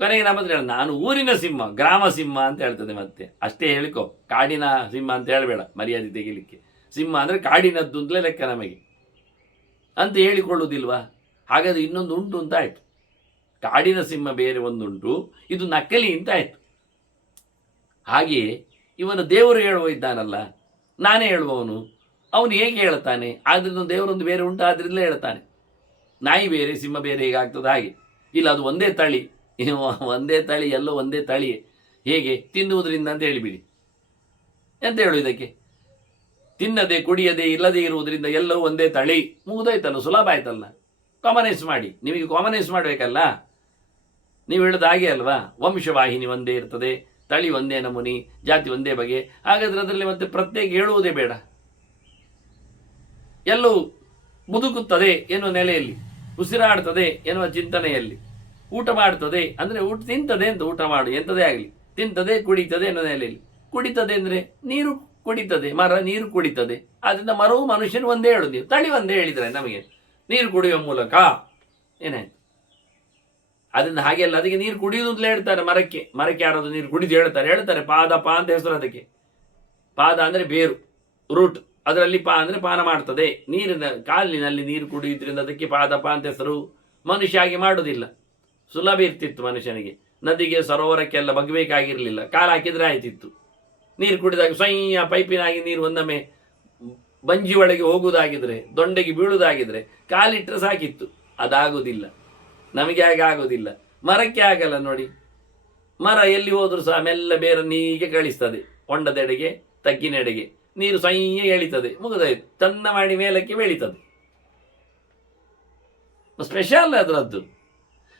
ಕೊನೆಗೆ ನಮ್ಮ ಹತ್ರ ನಾನು ಊರಿನ ಸಿಂಹ, ಗ್ರಾಮ ಸಿಂಹ ಅಂತ ಹೇಳ್ತದೆ. ಮತ್ತೆ ಅಷ್ಟೇ ಹೇಳಿಕೊ, ಕಾಡಿನ ಸಿಂಹ ಅಂತ ಹೇಳಬೇಡ, ಮರ್ಯಾದೆ ತೆಗಿಲಿಕ್ಕೆ. ಸಿಂಹ ಅಂದರೆ ಕಾಡಿನದ್ದು ಅಂತಲೇ ಲೆಕ್ಕ ನಮಗೆ ಅಂತ ಹೇಳಿಕೊಳ್ಳುವುದಿಲ್ವಾ? ಹಾಗಾದ್ರೆ ಇನ್ನೊಂದು ಉಂಟು ಅಂತ ಆಯ್ತು. ಕಾಡಿನ ಸಿಂಹ ಬೇರೆ ಒಂದುಂಟು, ಇದು ನಕಲಿ ಅಂತ ಆಯ್ತು. ಹಾಗೆಯೇ ಇವನು ದೇವರು ಹೇಳುವ ಇದ್ದಾನಲ್ಲ, ನಾನೇ ಹೇಳುವವನು, ಅವನು ಹೇಗೆ ಹೇಳ್ತಾನೆ? ಆದ್ರಿಂದ ದೇವರೊಂದು ಬೇರೆ ಉಂಟು, ಆದ್ರಿಂದ ಹೇಳ್ತಾನೆ. ನಾಯಿ ಬೇರೆ ಸಿಂಹ ಬೇರೆ ಹೇಗಾಗ್ತದೆ ಹಾಗೆ. ಇಲ್ಲ ಅದು ಒಂದೇ ತಳಿ, ಒಂದೇ ತಳಿ, ಎಲ್ಲೋ ಒಂದೇ ತಳಿಯೇ. ಹೇಗೆ ತಿನ್ನುವುದರಿಂದ ಅಂತ ಹೇಳಿಬಿಡಿ. ಎಂತ ಹೇಳು ಇದಕ್ಕೆ? ತಿನ್ನದೆ ಕುಡಿಯದೆ ಇಲ್ಲದೆ ಇರುವುದರಿಂದ ಎಲ್ಲವೂ ಒಂದೇ ತಳಿ, ಮುಗಿದೋಯ್ತಲ್ಲ, ಸುಲಭ ಆಯ್ತಲ್ಲ. ಕಾಮನೈಸ್ ಮಾಡಿ, ನಿಮಗೆ ಕಾಮನೈಸ್ ಮಾಡಬೇಕಲ್ಲ. ನೀವು ಹೇಳೋದು ಹಾಗೆ ಅಲ್ವಾ? ವಂಶವಾಹಿನಿ ಒಂದೇ ಇರ್ತದೆ, ತಳಿ ಒಂದೇ ನಮೂನಿ, ಜಾತಿ ಒಂದೇ ಬಗೆ. ಹಾಗಾದ್ರೆ ಅದರಲ್ಲಿ ಮತ್ತೆ ಪ್ರತ್ಯೇಕ ಹೇಳುವುದೇ ಬೇಡ. ಎಲ್ಲವೂ ಬದುಕುತ್ತದೆ ಎನ್ನುವ ನೆಲೆಯಲ್ಲಿ, ಉಸಿರಾಡ್ತದೆ ಎನ್ನುವ ಚಿಂತನೆಯಲ್ಲಿ, ಊಟ ಮಾಡ್ತದೆ ಅಂದರೆ ಊಟ ತಿಂತದೆ ಅಂತ, ಊಟ ಮಾಡು ಎಂಥದೇ ಆಗಲಿ, ತಿಂತದೆ ಕುಡಿತದೆ ಎನ್ನುವ ನೆಲೆಯಲ್ಲಿ. ಕುಡಿತದೆ ಅಂದರೆ ನೀರು ಕುಡಿತದೆ, ಮರ ನೀರು ಕುಡಿತದೆ. ಆದ್ದರಿಂದ ಮರವು ಮನುಷ್ಯನು ಒಂದೇ ಹೇಳುದು, ನೀವು ತಳಿ ಒಂದೇ ಹೇಳಿದ್ರೆ ನಮಗೆ ನೀರು ಕುಡಿಯುವ ಮೂಲಕ ಏನಾಯ್ತು? ಅದರಿಂದ ಹಾಗೆಲ್ಲ ಅದಕ್ಕೆ ನೀರು ಕುಡಿಯುವುದು ಅಂತಲೇ ಹೇಳ್ತಾರೆ. ಮರಕ್ಕೆ ಯಾರಾದ್ರು ನೀರು ಕುಡಿದು ಹೇಳ್ತಾರೆ ಪಾದಪ ಅಂತ ಹೆಸರು ಅದಕ್ಕೆ. ಪಾದ ಅಂದರೆ ಬೇರು, ರೂಟ್. ಅದರಲ್ಲಿ ಅಂದರೆ ಪಾನ ಮಾಡ್ತದೆ. ನೀರಿನ ಕಾಲಿನಲ್ಲಿ ನೀರು ಕುಡಿಯುವುದರಿಂದ ಅದಕ್ಕೆ ಪಾದಪ ಅಂತ ಹೆಸರು. ಮನುಷ್ಯ ಹಾಗೆ ಮಾಡುವುದಿಲ್ಲ, ಸುಲಭ ಇರ್ತಿತ್ತು ಮನುಷ್ಯನಿಗೆ. ನದಿಗೆ ಸರೋವರಕ್ಕೆಲ್ಲ ಬಗ್ಬೇಕಾಗಿರಲಿಲ್ಲ, ಕಾಲು ಹಾಕಿದ್ರೆ ಆಯ್ತಿತ್ತು. ನೀರು ಕುಡಿದಾಗ ಸ್ವಯ್ಯ ಪೈಪಿನಾಗಿ ನೀರು ಒಂದೊಮ್ಮೆ ಬಂಜಿ ಒಳಗೆ ಹೋಗುವುದಾಗಿದ್ರೆ, ದೊಂಡೆಗೆ ಬೀಳುವುದಾಗಿದ್ರೆ ಕಾಲಿಟ್ಟರೆ ಸಾಕಿತ್ತು. ಅದಾಗುವುದಿಲ್ಲ, ನಮಗೆ ಹಾಗೆ ಆಗೋದಿಲ್ಲ. ಮರಕ್ಕೆ ಆಗಲ್ಲ ನೋಡಿ. ಮರ ಎಲ್ಲಿ ಹೋದರೂ ಸಹ ಮೆಲ್ಲ ಬೇರನ್ನು ಹೀಗೆ ಕಳಿಸ್ತದೆ, ಹೊಂಡದೆಡೆಗೆ ತಗ್ಗಿನೆಡೆಗೆ. ನೀರು ಸೈನ್ಯ ಎಳಿತದೆ, ಮುಗಿದಾಯ್ತು, ತನ್ನ ಮಾಡಿ ಮೇಲಕ್ಕೆ ಬೆಳೀತದೆ. ಸ್ಪೆಷಲ್ ಅದರದ್ದು.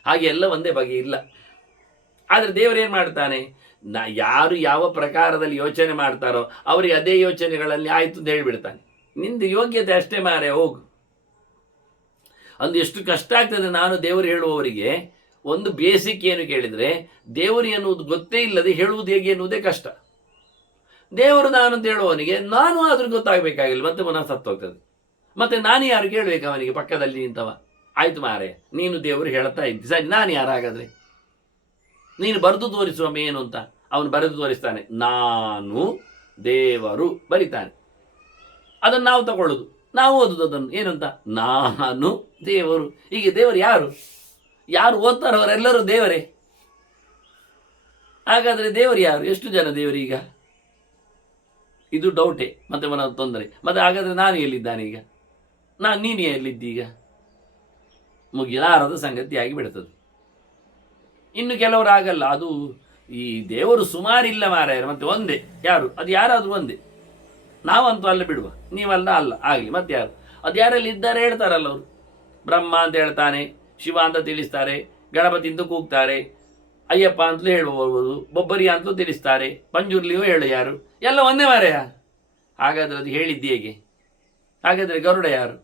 ಹಾಗೆ ಎಲ್ಲ ಒಂದೇ ಬಗೆ ಇಲ್ಲ. ಆದರೆ ದೇವರೇನು ಮಾಡ್ತಾನೆ? ಯಾರು ಯಾವ ಪ್ರಕಾರದಲ್ಲಿ ಯೋಚನೆ ಮಾಡ್ತಾರೋ ಅವರಿಗೆ ಅದೇ ಯೋಚನೆಗಳಲ್ಲಿ ಆಯ್ತು ಅಂತ ಹೇಳಿಬಿಡ್ತಾನೆ. ನಿಂದು ಯೋಗ್ಯತೆ ಅಷ್ಟೇ ಮಾರೆ, ಹೋಗು. ಅಂದು ಎಷ್ಟು ಕಷ್ಟ ಆಗ್ತದೆ. ನಾನು ದೇವರು ಹೇಳುವವರಿಗೆ ಒಂದು ಬೇಸಿಕ್ ಏನು ಕೇಳಿದರೆ, ದೇವರು ಎನ್ನುವುದು ಗೊತ್ತೇ ಇಲ್ಲದೆ ಹೇಳುವುದು ಹೇಗೆ ಎನ್ನುವುದೇ ಕಷ್ಟ. ದೇವರು ನಾನು ಅಂತ ಹೇಳುವವನಿಗೆ ನಾನು ಆದ್ರೂ ಗೊತ್ತಾಗಬೇಕಾಗಿಲ್ಲ, ಮತ್ತೆ ಪುನಃ ಸತ್ತೋಗ್ತದೆ. ಮತ್ತೆ ನಾನು ಯಾರು ಕೇಳಬೇಕು ಅವನಿಗೆ? ಪಕ್ಕದಲ್ಲಿ ನಿಂತವ, ಆಯ್ತು ಮಾರೆ ನೀನು ದೇವರು ಹೇಳ್ತಾ ಇದ್ದಿ, ಸರಿ ನಾನು ಯಾರಾಗಾದ್ರೆ? ನೀನು ಬರೆದು ತೋರಿಸುವ ಏನು ಅಂತ. ಅವನು ಬರೆದು ತೋರಿಸ್ತಾನೆ, ನಾನು ದೇವರು ಬರಿತಾನೆ. ಅದನ್ನು ನಾವು ತಗೊಳ್ಳೋದು, ನಾವು ಓದುದು ಅದನ್ನು ಏನಂತ, ನಾನು ದೇವರು. ಹೀಗೆ ದೇವರು ಯಾರು? ಯಾರು ಓದ್ತಾರೋ ಅವರೆಲ್ಲರೂ ದೇವರೇ. ಹಾಗಾದ್ರೆ ದೇವರು ಯಾರು? ಎಷ್ಟು ಜನ ದೇವರು ಈಗ? ಇದು ಡೌಟೇ, ಮತ್ತೆ ಮನ ತೊಂದರೆ. ಮತ್ತೆ ಹಾಗಾದ್ರೆ ನಾನು ಎಲ್ಲಿದ್ದಾನೆ ಈಗ? ನೀನು ಎಲ್ಲಿದ್ದೀಗ? ಮುಗಿಲಾರದ ಸಂಗತಿ ಆಗಿ ಬಿಡ್ತದೆ. ಇನ್ನು ಕೆಲವರು ಆಗಲ್ಲ, ಅದು ಈ ದೇವರು ಸುಮಾರಿಲ್ಲ ಮಾರಾಯರು, ಮತ್ತೆ ಒಂದೇ. ಯಾರು? ಅದು ಯಾರಾದ್ರೂ ಒಂದೇ. ನಾವಂತೂ ಅಲ್ಲ ಬಿಡುವ, ನೀವಲ್ಲ ಅಲ್ಲ ಆಗಲಿ, ಮತ್ತೆ ಯಾರು? ಅದು ಯಾರಲ್ಲಿ ಇದ್ದಾರೆ ಹೇಳ್ತಾರಲ್ಲ ಅವರು. ಬ್ರಹ್ಮ ಅಂತ ಹೇಳ್ತಾನೆ, ಶಿವ ಅಂತ ತಿಳಿಸ್ತಾರೆ, ಗಣಪತಿ ಅಂತ ಕೂಗ್ತಾರೆ, ಅಯ್ಯಪ್ಪ ಅಂತಲೂ ಹೇಳ್ಬೋದು, ಬೊಬ್ಬರಿ ಅಂತಲೂ ತಿಳಿಸ್ತಾರೆ, ಪಂಜುರ್ಲಿಯೂ ಹೇಳು ಯಾರು, ಎಲ್ಲ ಒಂದೇ ಮಾರೆಯ. ಹಾಗಾದ್ರೆ ಅದು ಹೇಳಿದ್ದು ಹೇಗೆ? ಹಾಗಾದ್ರೆ ಗರುಡ ಯಾರು?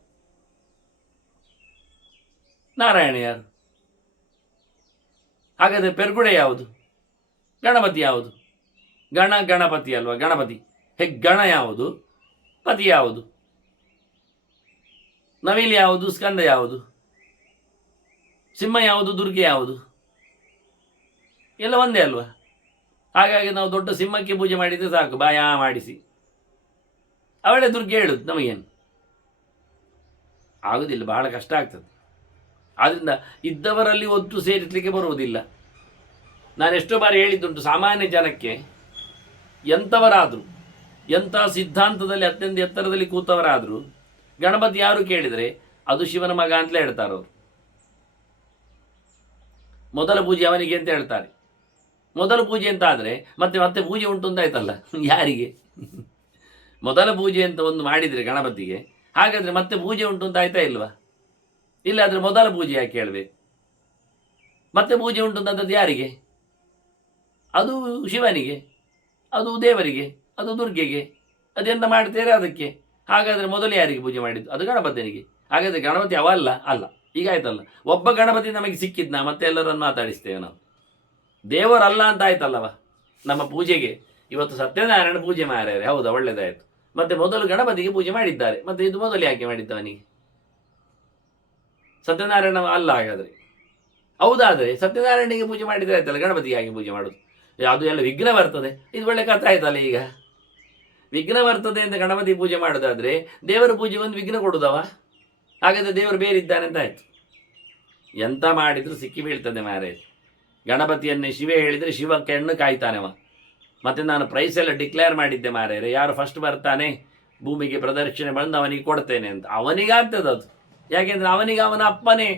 ನಾರಾಯಣ ಯಾರು? ಹಾಗಾದ್ರೆ ಪೆರ್ಗುಡೆ ಯಾವುದು? ಗಣಪತಿ ಯಾವುದು? ಗಣಪತಿ ಅಲ್ವಾ? ಗಣಪತಿ ಗಣ ಯಾವುದು? ಪತಿ ಯಾವುದು? ನವಿಲು ಯಾವುದು? ಸ್ಕಂದ ಯಾವುದು? ಸಿಂಹ ಯಾವುದು? ದುರ್ಗೆ ಯಾವುದು? ಎಲ್ಲ ಒಂದೇ ಅಲ್ವಾ? ಹಾಗಾಗಿ ನಾವು ದೊಡ್ಡ ಸಿಂಹಕ್ಕೆ ಪೂಜೆ ಮಾಡಿದರೆ ಸಾಕು, ಬಾಯ ಮಾಡಿಸಿ. ಅವಳೇ ದುರ್ಗೆ ಹೇಳುದು, ನಮಗೇನು ಆಗುದಿಲ್ಲ, ಬಹಳ ಕಷ್ಟ ಆಗ್ತದೆ. ಆದ್ರಿಂದ ಇದ್ದವರಲ್ಲಿ ಒತ್ತು ಸೇರಿಸಲಿಕ್ಕೆ ಬರುವುದಿಲ್ಲ. ನಾನು ಎಷ್ಟೋ ಬಾರಿ ಹೇಳಿದ್ದುಂಟು, ಸಾಮಾನ್ಯ ಜನಕ್ಕೆ ಎಂಥವರಾದರೂ, ಎಂಥ ಸಿದ್ಧಾಂತದಲ್ಲಿ ಅತ್ಯಂತ ಎತ್ತರದಲ್ಲಿ ಕೂತವರಾದರೂ ಗಣಪತಿ ಯಾರು ಕೇಳಿದರೆ ಅದು ಶಿವನ ಮಗ ಅಂತಲೇ ಹೇಳ್ತಾರೆ ಅವರು. ಮೊದಲ ಪೂಜೆ ಅವನಿಗೆ ಅಂತ ಹೇಳ್ತಾರೆ. ಮೊದಲ ಪೂಜೆ ಅಂತ ಆದರೆ ಮತ್ತೆ ಮತ್ತೆ ಪೂಜೆ ಉಂಟು ಅಂತ ಆಯ್ತಲ್ಲ, ಯಾರಿಗೆ? ಮೊದಲ ಪೂಜೆ ಅಂತ ಒಂದು ಮಾಡಿದರೆ ಗಣಪತಿಗೆ, ಹಾಗಾದರೆ ಮತ್ತೆ ಪೂಜೆ ಉಂಟು ಅಂತ ಆಯ್ತಾ ಇಲ್ವಾ? ಇಲ್ಲಾದರೆ ಮೊದಲ ಪೂಜೆ ಯಾಕೆ ಹೇಳಬೇಕು? ಮತ್ತೆ ಪೂಜೆ ಉಂಟು ಅಂತದ್ದು ಯಾರಿಗೆ? ಅದು ಶಿವನಿಗೆ, ಅದು ದೇವರಿಗೆ, ಅದು ದುರ್ಗೆಗೆ. ಅದೆಂತ ಮಾಡ್ತೀರಾ ಅದಕ್ಕೆ? ಹಾಗಾದರೆ ಮೊದಲು ಯಾರಿಗೆ ಪೂಜೆ ಮಾಡಿದ್ದು? ಅದು ಗಣಪತಿನಿಗೆ. ಹಾಗಾದರೆ ಗಣಪತಿ ಅವಲ್ಲ ಅಲ್ಲ. ಈಗ ಆಯ್ತಲ್ಲ, ಒಬ್ಬ ಗಣಪತಿ ನಮಗೆ ಸಿಕ್ಕಿದ್ನ ಮತ್ತೆ ಎಲ್ಲರನ್ನು ಮಾತಾಡಿಸ್ತೇವೆ ನಾವು. ದೇವರಲ್ಲ ಅಂತ ಆಯ್ತಲ್ಲವ ನಮ್ಮ ಪೂಜೆಗೆ. ಇವತ್ತು ಸತ್ಯನಾರಾಯಣ ಪೂಜೆ ಮಾರ್ಯಾರೆ, ಹೌದಾ, ಒಳ್ಳೇದಾಯಿತು. ಮತ್ತೆ ಮೊದಲು ಗಣಪತಿಗೆ ಪೂಜೆ ಮಾಡಿದ್ದಾರೆ, ಮತ್ತೆ ಇದು ಮೊದಲು ಯಾಕೆ ಮಾಡಿದ್ದವನಿಗೆ? ಸತ್ಯನಾರಾಯಣ ಅಲ್ಲ ಹಾಗಾದರೆ. ಹೌದಾದರೆ ಸತ್ಯನಾರಾಯಣಿಗೆ ಪೂಜೆ ಮಾಡಿದರೆ ಆಯ್ತಲ್ಲ, ಗಣಪತಿಗೆ ಹಾಗೆ ಪೂಜೆ ಮಾಡೋದು? ಅದು ಎಲ್ಲ ವಿಘ್ನ ಬರ್ತದೆ. ಇದು ಒಳ್ಳೆ ಕಥೆ ಆಯ್ತಲ್ಲ. ಈಗ ವಿಘ್ನ ಬರ್ತದೆ ಅಂತ ಗಣಪತಿ ಪೂಜೆ ಮಾಡೋದಾದರೆ ದೇವರ ಪೂಜೆ ಒಂದು ವಿಘ್ನ ಕೊಡುದವ? ಹಾಗಾದರೆ ದೇವರು ಬೇರಿದ್ದಾನೆ ಅಂತ ಆಯಿತು. ಎಂತ ಮಾಡಿದರೂ ಸಿಕ್ಕಿ ಬೀಳ್ತದೆ ಮಾರೇ. ಗಣಪತಿಯನ್ನೇ ಶಿವೆ ಹೇಳಿದರೆ ಶಿವಕ್ಕೆ ಹೆಣ್ಣು ಕಾಯ್ತಾನೆವ. ಮತ್ತು ನಾನು ಪ್ರೈಸ್ ಎಲ್ಲ ಡಿಕ್ಲೇರ್ ಮಾಡಿದ್ದೆ ಮಾರೇರೆ, ಯಾರು ಫಸ್ಟ್ ಬರ್ತಾನೆ ಭೂಮಿಗೆ ಪ್ರದಕ್ಷಿಣೆ ಬಂದು ಅವನಿಗೆ ಕೊಡ್ತೇನೆ ಅಂತ. ಅವನಿಗಾಗ್ತದೆ ಅದು. ಯಾಕೆಂದರೆ ಅವನಿಗೆ ಅವನ ಅಪ್ಪನೇ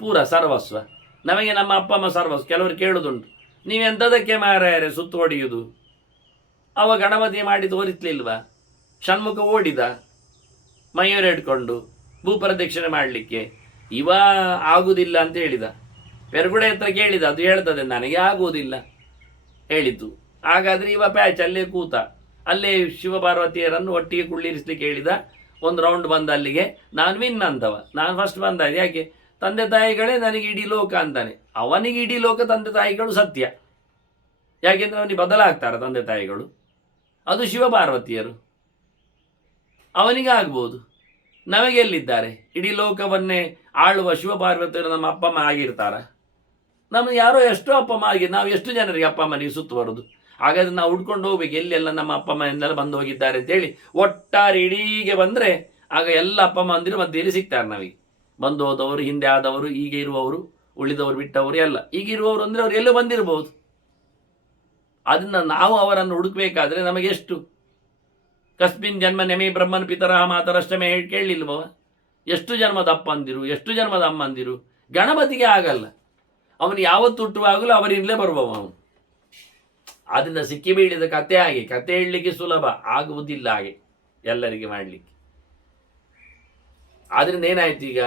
ಪೂರ ಸರ್ವಸ್ವ. ನಮಗೆ ನಮ್ಮ ಅಪ್ಪ ಅಮ್ಮ ಸರ್ವಸ್ವ. ಕೆಲವರು ಕೇಳುವುದುಂಟು, ನೀವೆಂಥದಕ್ಕೆ ಮಾರಾಯರೆ ಸುತ್ತು ಹೊಡೆಯುವುದು? ಅವ ಗಣಪತಿ ಮಾಡಿ ತೋರಿಸ್ಲಿಲ್ವಾ? ಷಣ್ಮುಖ ಓಡಿದ ಮಯೂರ ಹಿಡ್ಕೊಂಡು ಭೂಪ್ರದಕ್ಷಿಣೆ ಮಾಡಲಿಕ್ಕೆ. ಇವ ಆಗುವುದಿಲ್ಲ ಅಂತ ಹೇಳಿದ. ಪೆರಗುಡೆ ಹತ್ರ ಕೇಳಿದ, ಅದು ಹೇಳ್ತದೆ ನನಗೆ ಆಗುವುದಿಲ್ಲ ಹೇಳಿತು. ಹಾಗಾದರೆ ಇವ ಪ್ಯಾಚ್ ಅಲ್ಲೇ ಕೂತ, ಅಲ್ಲೇ ಶಿವಪಾರ್ವತಿಯರನ್ನು ಒಟ್ಟಿಗೆ ಕುಳ್ಳಿರಿಸ್ಲಿಕ್ಕೆ ಹೇಳಿದ. ಒಂದು ರೌಂಡ್ ಬಂದ ಅಲ್ಲಿಗೆ, ನಾನು ವಿನ್ ಅಂತವ. ನಾನು ಫಸ್ಟ್ ಬಂದ. ಯಾಕೆ? ತಂದೆ ತಾಯಿಗಳೇ ನನಗೆ ಇಡೀ ಲೋಕ ಅಂತಾನೆ. ಅವನಿಗೆ ಇಡೀ ಲೋಕ ತಂದೆ ತಾಯಿಗಳು ಸತ್ಯ. ಯಾಕೆಂದರೆ ಅವನಿಗೆ ಬದಲಾಗ್ತಾರೆ ತಂದೆ ತಾಯಿಗಳು. ಅದು ಶಿವಪಾರ್ವತಿಯರು. ಅವನಿಗೆ ಆಗ್ಬೋದು, ನಮಗೆಲ್ಲಿದ್ದಾರೆ? ಇಡೀ ಲೋಕವನ್ನೇ ಆಳುವ ಶಿವಪಾರ್ವತಿಯರು ನಮ್ಮ ಅಪ್ಪ ಅಮ್ಮ ಆಗಿರ್ತಾರ? ನಮಗೆ ಯಾರೋ ಎಷ್ಟೋ ಅಪ್ಪ ಅಮ್ಮ ಆಗಿ, ನಾವು ಎಷ್ಟು ಜನರಿಗೆ ಅಪ್ಪ ಅಮ್ಮನಿಗೆ ಸುತ್ತು ಬರೋದು? ಹಾಗಾದ್ರೆ ನಾವು ಹುಡ್ಕೊಂಡು ಹೋಗ್ಬೇಕು ಎಲ್ಲೆಲ್ಲ ನಮ್ಮ ಅಪ್ಪ ಅಮ್ಮ ಎಂದೆಲ್ಲ ಬಂದು ಹೋಗಿದ್ದಾರೆ ಅಂತೇಳಿ. ಒಟ್ಟಾರೆ ಇಡೀಗೆ ಬಂದರೆ ಆಗ ಎಲ್ಲ ಅಪ್ಪ ಅಮ್ಮ ಅಂದಿರು ಮಧ್ಯೆಯಲ್ಲಿ ಸಿಗ್ತಾರೆ ನಮಗೆ. ಬಂದು ಹೋದವರು, ಹಿಂದೆ ಆದವರು, ಈಗ ಇರುವವರು, ಉಳಿದವರು, ಬಿಟ್ಟವರು ಎಲ್ಲ. ಈಗಿರುವವರು ಅಂದರೆ ಅವ್ರು ಎಲ್ಲೂ ಬಂದಿರಬಹುದು. ಅದನ್ನು ನಾವು ಅವರನ್ನು ಹುಡುಕಬೇಕಾದ್ರೆ ನಮಗೆಷ್ಟು? ಕಸ್ಮಿನ್ ಜನ್ಮ ನೆಮೆ ಬ್ರಹ್ಮನ್ ಪಿತರಹ ಮಾತರಷ್ಟಮೆ ಕೇಳಲಿಲ್ವವ? ಎಷ್ಟು ಜನ್ಮದ ಅಪ್ಪ ಅಂದಿರು, ಎಷ್ಟು ಜನ್ಮದ ಅಮ್ಮ ಅಂದಿರು. ಗಣಪತಿಗೆ ಆಗಲ್ಲ. ಅವನು ಯಾವತ್ತು ಹುಟ್ಟುವಾಗಲೂ ಅವರಿಂದಲೇ ಬರುವವ ಅವನು. ಅದನ್ನು ಸಿಕ್ಕಿ ಬೀಳಿದ ಕತೆ ಹಾಗೆ. ಕತೆ ಹೇಳಲಿಕ್ಕೆ ಸುಲಭ, ಆಗುವುದಿಲ್ಲ ಹಾಗೆ ಎಲ್ಲರಿಗೆ ಮಾಡಲಿಕ್ಕೆ. ಆದ್ರಿಂದ ಏನಾಯ್ತು ಈಗ?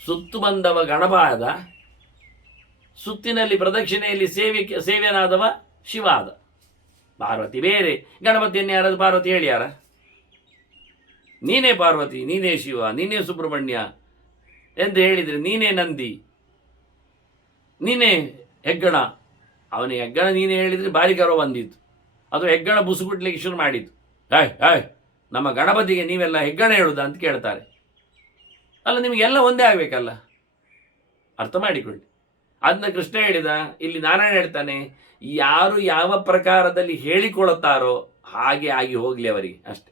ಸುತ್ತು ಬಂದವ ಗಣಪ ಆದ, ಸುತ್ತಿನಲ್ಲಿ ಪ್ರದಕ್ಷಿಣೆಯಲ್ಲಿ ಸೇವೆನಾದವ ಶಿವ ಆದ. ಪಾರ್ವತಿ ಬೇರೆ, ಗಣಪತಿಯನ್ನು ಯಾರಾದ್ರು ಪಾರ್ವತಿ ಹೇಳ್ಯಾರ? ನೀನೇ ಪಾರ್ವತಿ, ನೀನೇ ಶಿವ, ನೀನೇ ಸುಬ್ರಹ್ಮಣ್ಯ ಎಂದು ಹೇಳಿದರೆ ನೀನೇ ನಂದಿ, ನೀನೇ ಹೆಗ್ಗಣ. ಅವನಿಗೆ ಹೆಗ್ಗಣ ನೀನೇ ಹೇಳಿದರೆ ಭಾರಿ ಗೌರವ ಬಂದಿತ್ತು. ಅದು ಹೆಗ್ಗಣ ಬುಸುಗುಟ್ಲಿಕ್ಕೆ ಶುರು ಮಾಡಿದ್ದು. ಹಾಯ್ ನಮ್ಮ ಗಣಪತಿಗೆ ನೀವೆಲ್ಲ ಹೆಗ್ಗಣ ಹೇಳುದ ಅಂತ ಕೇಳ್ತಾರೆ. ಅಲ್ಲ, ನಿಮಗೆಲ್ಲ ಒಂದೇ ಆಗಬೇಕಲ್ಲ, ಅರ್ಥ ಮಾಡಿಕೊಳ್ಳಿ. ಅದನ್ನ ಕೃಷ್ಣ ಹೇಳಿದ, ಇಲ್ಲಿ ನಾರಾಯಣ ಹೇಳ್ತಾನೆ, ಯಾರು ಯಾವ ಪ್ರಕಾರದಲ್ಲಿ ಹೇಳಿಕೊಳ್ಳುತ್ತಾರೋ ಹಾಗೆ ಆಗಿ ಹೋಗಲಿ ಅವರಿಗೆ ಅಷ್ಟೆ.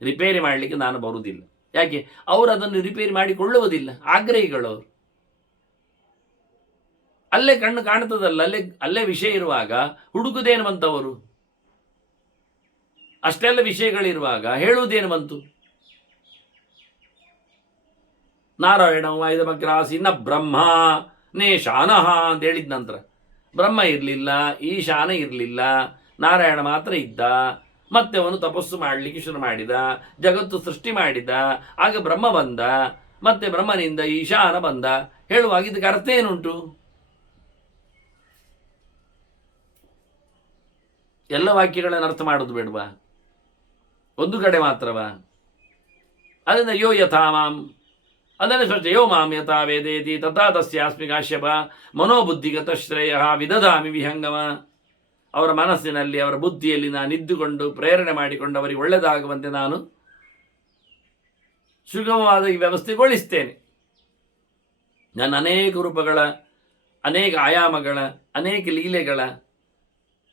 ರಿಪೇರಿ ಮಾಡಲಿಕ್ಕೆ ನಾನು ಬರುವುದಿಲ್ಲ. ಯಾಕೆ? ಅವರು ಅದನ್ನು ರಿಪೇರಿ ಮಾಡಿಕೊಳ್ಳುವುದಿಲ್ಲ, ಆಗ್ರಹಿಗಳವರು. ಅಲ್ಲೇ ಕಣ್ಣು ಕಾಣ್ತದಲ್ಲ, ಅಲ್ಲೇ ವಿಷಯ ಇರುವಾಗ ಹುಡುಕುದೇನು ಬಂತವರು? ಅಷ್ಟೆಲ್ಲ ವಿಷಯಗಳಿರುವಾಗ ಹೇಳುವುದೇನು ಬಂತು? ನಾರಾಯಣ ವಾಯುದಮಗ್ರಾಸೀನ ಬ್ರಹ್ಮ ನೇ ಶಾನಹ ಅಂತ ಹೇಳಿದ ನಂತರ ಬ್ರಹ್ಮ ಇರಲಿಲ್ಲ, ಈ ಶಾನ ಇರಲಿಲ್ಲ, ನಾರಾಯಣ ಮಾತ್ರ ಇದ್ದ. ಮತ್ತೆ ಅವನು ತಪಸ್ಸು ಮಾಡಲಿಕ್ಕೆ ಶುರು ಮಾಡಿದ, ಜಗತ್ತು ಸೃಷ್ಟಿ ಮಾಡಿದ. ಆಗ ಬ್ರಹ್ಮ ಬಂದ, ಮತ್ತೆ ಬ್ರಹ್ಮನಿಂದ ಈಶಾನ ಬಂದ. ಹೇಳುವಾಗ ಇದಕ್ಕೆ ಅರ್ಥ ಏನುಂಟು? ಎಲ್ಲ ವಾಕ್ಯಗಳನ್ನು ಅರ್ಥ ಮಾಡೋದು ಬೇಡವಾ? ಒಂದು ಕಡೆ ಮಾತ್ರವಾ? ಅದರಿಂದ ಯೋ ಯಥಾ ಮಾಂ, ಅದನ್ನು ಸ್ವಚ್ಛ ಯೋ ಮಾಂ ಯಥಾ ವೇದೇತಿ ತಥಾ ತಸ್ಯಾಸ್ಮಿ ಕಾಶ್ಯಪ ಮನೋಬುದ್ಧಿಗತ ಶ್ರೇಯ ವಿದಧಾಮಿ ವಿಹಂಗಮ. ಅವರ ಮನಸ್ಸಿನಲ್ಲಿ, ಅವರ ಬುದ್ಧಿಯಲ್ಲಿ ನಾನು ಇದ್ದುಕೊಂಡು ಪ್ರೇರಣೆ ಮಾಡಿಕೊಂಡು ಅವರಿಗೆ ಒಳ್ಳೆಯದಾಗುವಂತೆ ನಾನು ಸುಗಮವಾದ ಈ ವ್ಯವಸ್ಥೆಗೊಳಿಸ್ತೇನೆ. ನಾನು ಅನೇಕ ರೂಪಗಳ, ಅನೇಕ ಆಯಾಮಗಳ, ಅನೇಕ ಲೀಲೆಗಳ,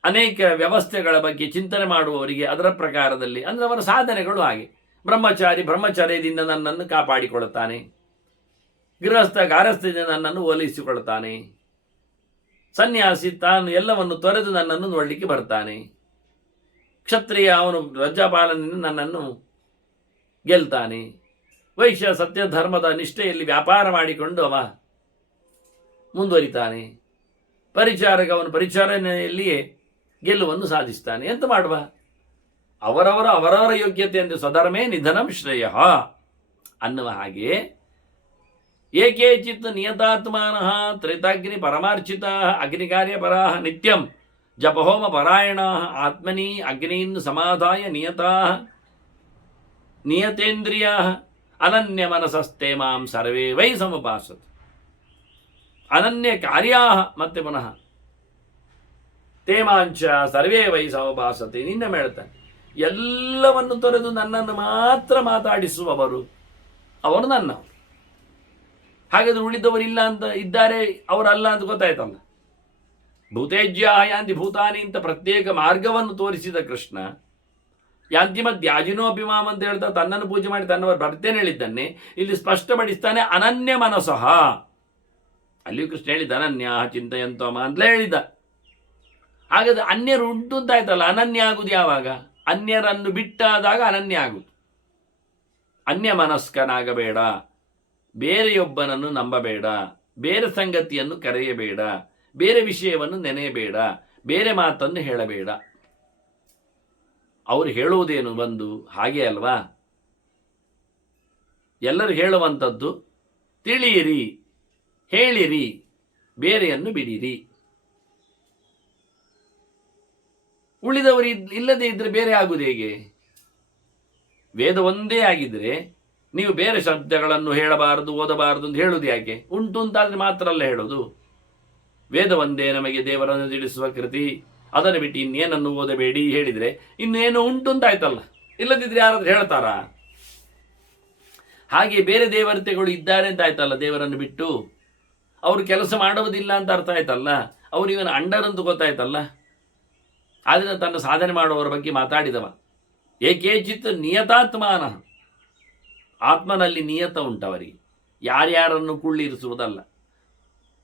ಅನೇಕ ವ್ಯವಸ್ಥೆಗಳ ಬಗ್ಗೆ ಚಿಂತನೆ ಮಾಡುವವರಿಗೆ ಅದರ ಪ್ರಕಾರದಲ್ಲಿ, ಅಂದರೆ ಅವರ ಸಾಧನೆಗಳು ಹಾಗೆ. ಬ್ರಹ್ಮಚರ್ಯದಿಂದ ನನ್ನನ್ನು ಕಾಪಾಡಿಕೊಳ್ಳುತ್ತಾನೆ, ಗಾರಸ್ಥದಿಂದ ನನ್ನನ್ನು ಓಲೈಸಿಕೊಳ್ಳುತ್ತಾನೆ, ಸನ್ಯಾಸಿ ತಾನು ಎಲ್ಲವನ್ನು ತೊರೆದು ನನ್ನನ್ನು ನೋಡಲಿಕ್ಕೆ ಬರ್ತಾನೆ, ಕ್ಷತ್ರಿಯ ಅವನು ರಜ್ಜಾಪಾಲನೆಯಿಂದ ನನ್ನನ್ನು ಗೆಲ್ತಾನೆ, ವೈಶ್ಯ ಸತ್ಯ ಧರ್ಮದ ನಿಷ್ಠೆಯಲ್ಲಿ ವ್ಯಾಪಾರ ಮಾಡಿಕೊಂಡು ಅವ ಮುಂದುವರಿತಾನೆ, ಪರಿಚಾರಕ ಅವನು ಪರಿಚಾರನೆಯಲ್ಲಿಯೇ ಗೆಲುವನ್ನು ಸಾಧಿಸ್ತಾನೆ. ಎಂತ ಮಾಡುವ? ಅವರವರ ಯೋಗ್ಯತೆ ಎಂದು ಸ್ವಧರ್ಮೇ ನಿಧನಂ ಶ್ರೇಯ ಅನ್ನುವ ಹಾಗೆ ಏಕೇಚಿತ್ ನಿಯತಾತ್ಮಾನಃ ತ್ರೇತಾಗ್ನಿ ಪರಮಾರ್ಚಿತ ಅಗ್ನಿಕಾರ್ಯಪರಾ ನಿತ್ಯಂ ಜಪಹೋಮ ಪರಾಯಣ ಆತ್ಮನಿ ಅಗ್ನಿನ್ ಸಮಾಧಾಯ ನಿಯತಾ ನಿಯತೇಂದ್ರಿಯ ಅನನ್ಯ ಮನಸಸ್ತೆ ಮಾಂ ಸರ್ವೇ ವೈ ಸಮುಪಾಸತೆ. ಅನನ್ಯ ಕಾರ್ಯಾ ಮತ್ತೆ ಪುನಃ ತೇಮಾಂಚ ಸರ್ವೇ ವೈ ಸಮುಪಾಸತೆ. ನಿನ್ನ ಹೇಳ್ತಾನೆ, ಎಲ್ಲವನ್ನು ತೊರೆದು ನನ್ನನ್ನು ಮಾತ್ರ ಮಾತಾಡಿಸುವವರು ಅವರು ನನ್ನವರು. ಹಾಗಾದ್ರೆ ಉಳಿದವರಿಲ್ಲ ಅಂತ ಇದ್ದಾರೆ, ಅವರಲ್ಲ ಅಂತ ಗೊತ್ತಾಯ್ತಲ್ಲ. ಭೂತೇಜ್ಯ ಯಾಂತಿ ಭೂತಾನಿ ಅಂತ ಪ್ರತ್ಯೇಕ ಮಾರ್ಗವನ್ನು ತೋರಿಸಿದ ಕೃಷ್ಣ ಯಾಂತಿ ಮಧ್ಯಾಜಿನೋ ಅಭಿಮಾಮ್ ಅಂತ ಹೇಳ್ತಾ ತನ್ನನ್ನು ಪೂಜೆ ಮಾಡಿ ತನ್ನವರು ಬರ್ತೇನೆ ಹೇಳಿದ್ದಾನೆ. ಇಲ್ಲಿ ಸ್ಪಷ್ಟಪಡಿಸ್ತಾನೆ ಅನನ್ಯ ಮನಸಃ. ಅಲ್ಲಿಯೂ ಕೃಷ್ಣ ಹೇಳಿದ್ದ ಅನನ್ಯ ಚಿಂತೆಯಂತೋಮ ಅಂತಲೇ ಹೇಳಿದ್ದ. ಹಾಗಾದ್ರೆ ಅನ್ಯರು ಉಂಟು ಅಂತ ಆಯ್ತಲ್ಲ. ಅನನ್ಯ ಆಗುದು ಯಾವಾಗ? ಅನ್ಯರನ್ನು ಬಿಟ್ಟಾದಾಗ ಅನನ್ಯ ಆಗುದು. ಅನ್ಯ ಮನಸ್ಕನಾಗಬೇಡ, ಬೇರೆಯೊಬ್ಬನನ್ನು ನಂಬಬೇಡ, ಬೇರೆ ಸಂಗತಿಯನ್ನು ಕರೆಯಬೇಡ, ಬೇರೆ ವಿಷಯವನ್ನು ನೆನೆಯಬೇಡ, ಬೇರೆ ಮಾತನ್ನು ಹೇಳಬೇಡ. ಅವರು ಹೇಳುವುದೇನು ಬಂದು ಹಾಗೆ ಅಲ್ವಾ? ಎಲ್ಲರೂ ಹೇಳುವಂಥದ್ದು ತಿಳಿಯಿರಿ, ಹೇಳಿರಿ, ಬೇರೆಯನ್ನು ಬಿಡಿರಿ. ಉಳಿದವರು ಇಲ್ಲದೆ ಇದ್ರೆ ಬೇರೆ ಆಗುವುದು ಹೇಗೆ? ವೇದ ಒಂದೇ ಆಗಿದ್ರೆ ನೀವು ಬೇರೆ ಶಬ್ದಗಳನ್ನು ಹೇಳಬಾರದು, ಓದಬಾರದು ಅಂತ ಹೇಳುವುದು ಯಾಕೆ? ಉಂಟು ಅಂತಾದ್ರೆ ಮಾತ್ರ ಅಲ್ಲ ಹೇಳೋದು. ವೇದ ಒಂದೇ ನಮಗೆ ದೇವರನ್ನು ತಿಳಿಸುವ ಕೃತಿ, ಅದನ್ನು ಬಿಟ್ಟು ಇನ್ನೇನನ್ನು ಓದಬೇಡಿ ಹೇಳಿದರೆ ಇನ್ನೇನು ಉಂಟು ಅಂತ ಆಯ್ತಲ್ಲ. ಇಲ್ಲದಿದ್ರೆ ಯಾರಾದ್ರೂ ಹೇಳ್ತಾರಾ? ಹಾಗೆ ಬೇರೆ ದೇವತೆಗಳು ಇದ್ದಾರೆ ಅಂತ ಆಯ್ತಲ್ಲ. ದೇವರನ್ನು ಬಿಟ್ಟು ಅವರು ಕೆಲಸ ಮಾಡುವುದಿಲ್ಲ ಅಂತ ಅರ್ಥ ಆಯ್ತಲ್ಲ. ಅವರು ಇವನ ಅಂಡರ್ ಅಂತ ಗೊತ್ತಾಯ್ತಲ್ಲ. ಆದರೆ ತನ್ನ ಸಾಧನೆ ಮಾಡುವವರ ಬಗ್ಗೆ ಮಾತಾಡಿದವ. ಏಕೇಚಿತ್ ನಿಯತಾತ್ಮಾನ, ಆತ್ಮನಲ್ಲಿ ನಿಯತ ಉಂಟವರಿಗೆ. ಯಾರ್ಯಾರನ್ನು ಕುಳ್ಳಿರಿಸುವುದಲ್ಲ.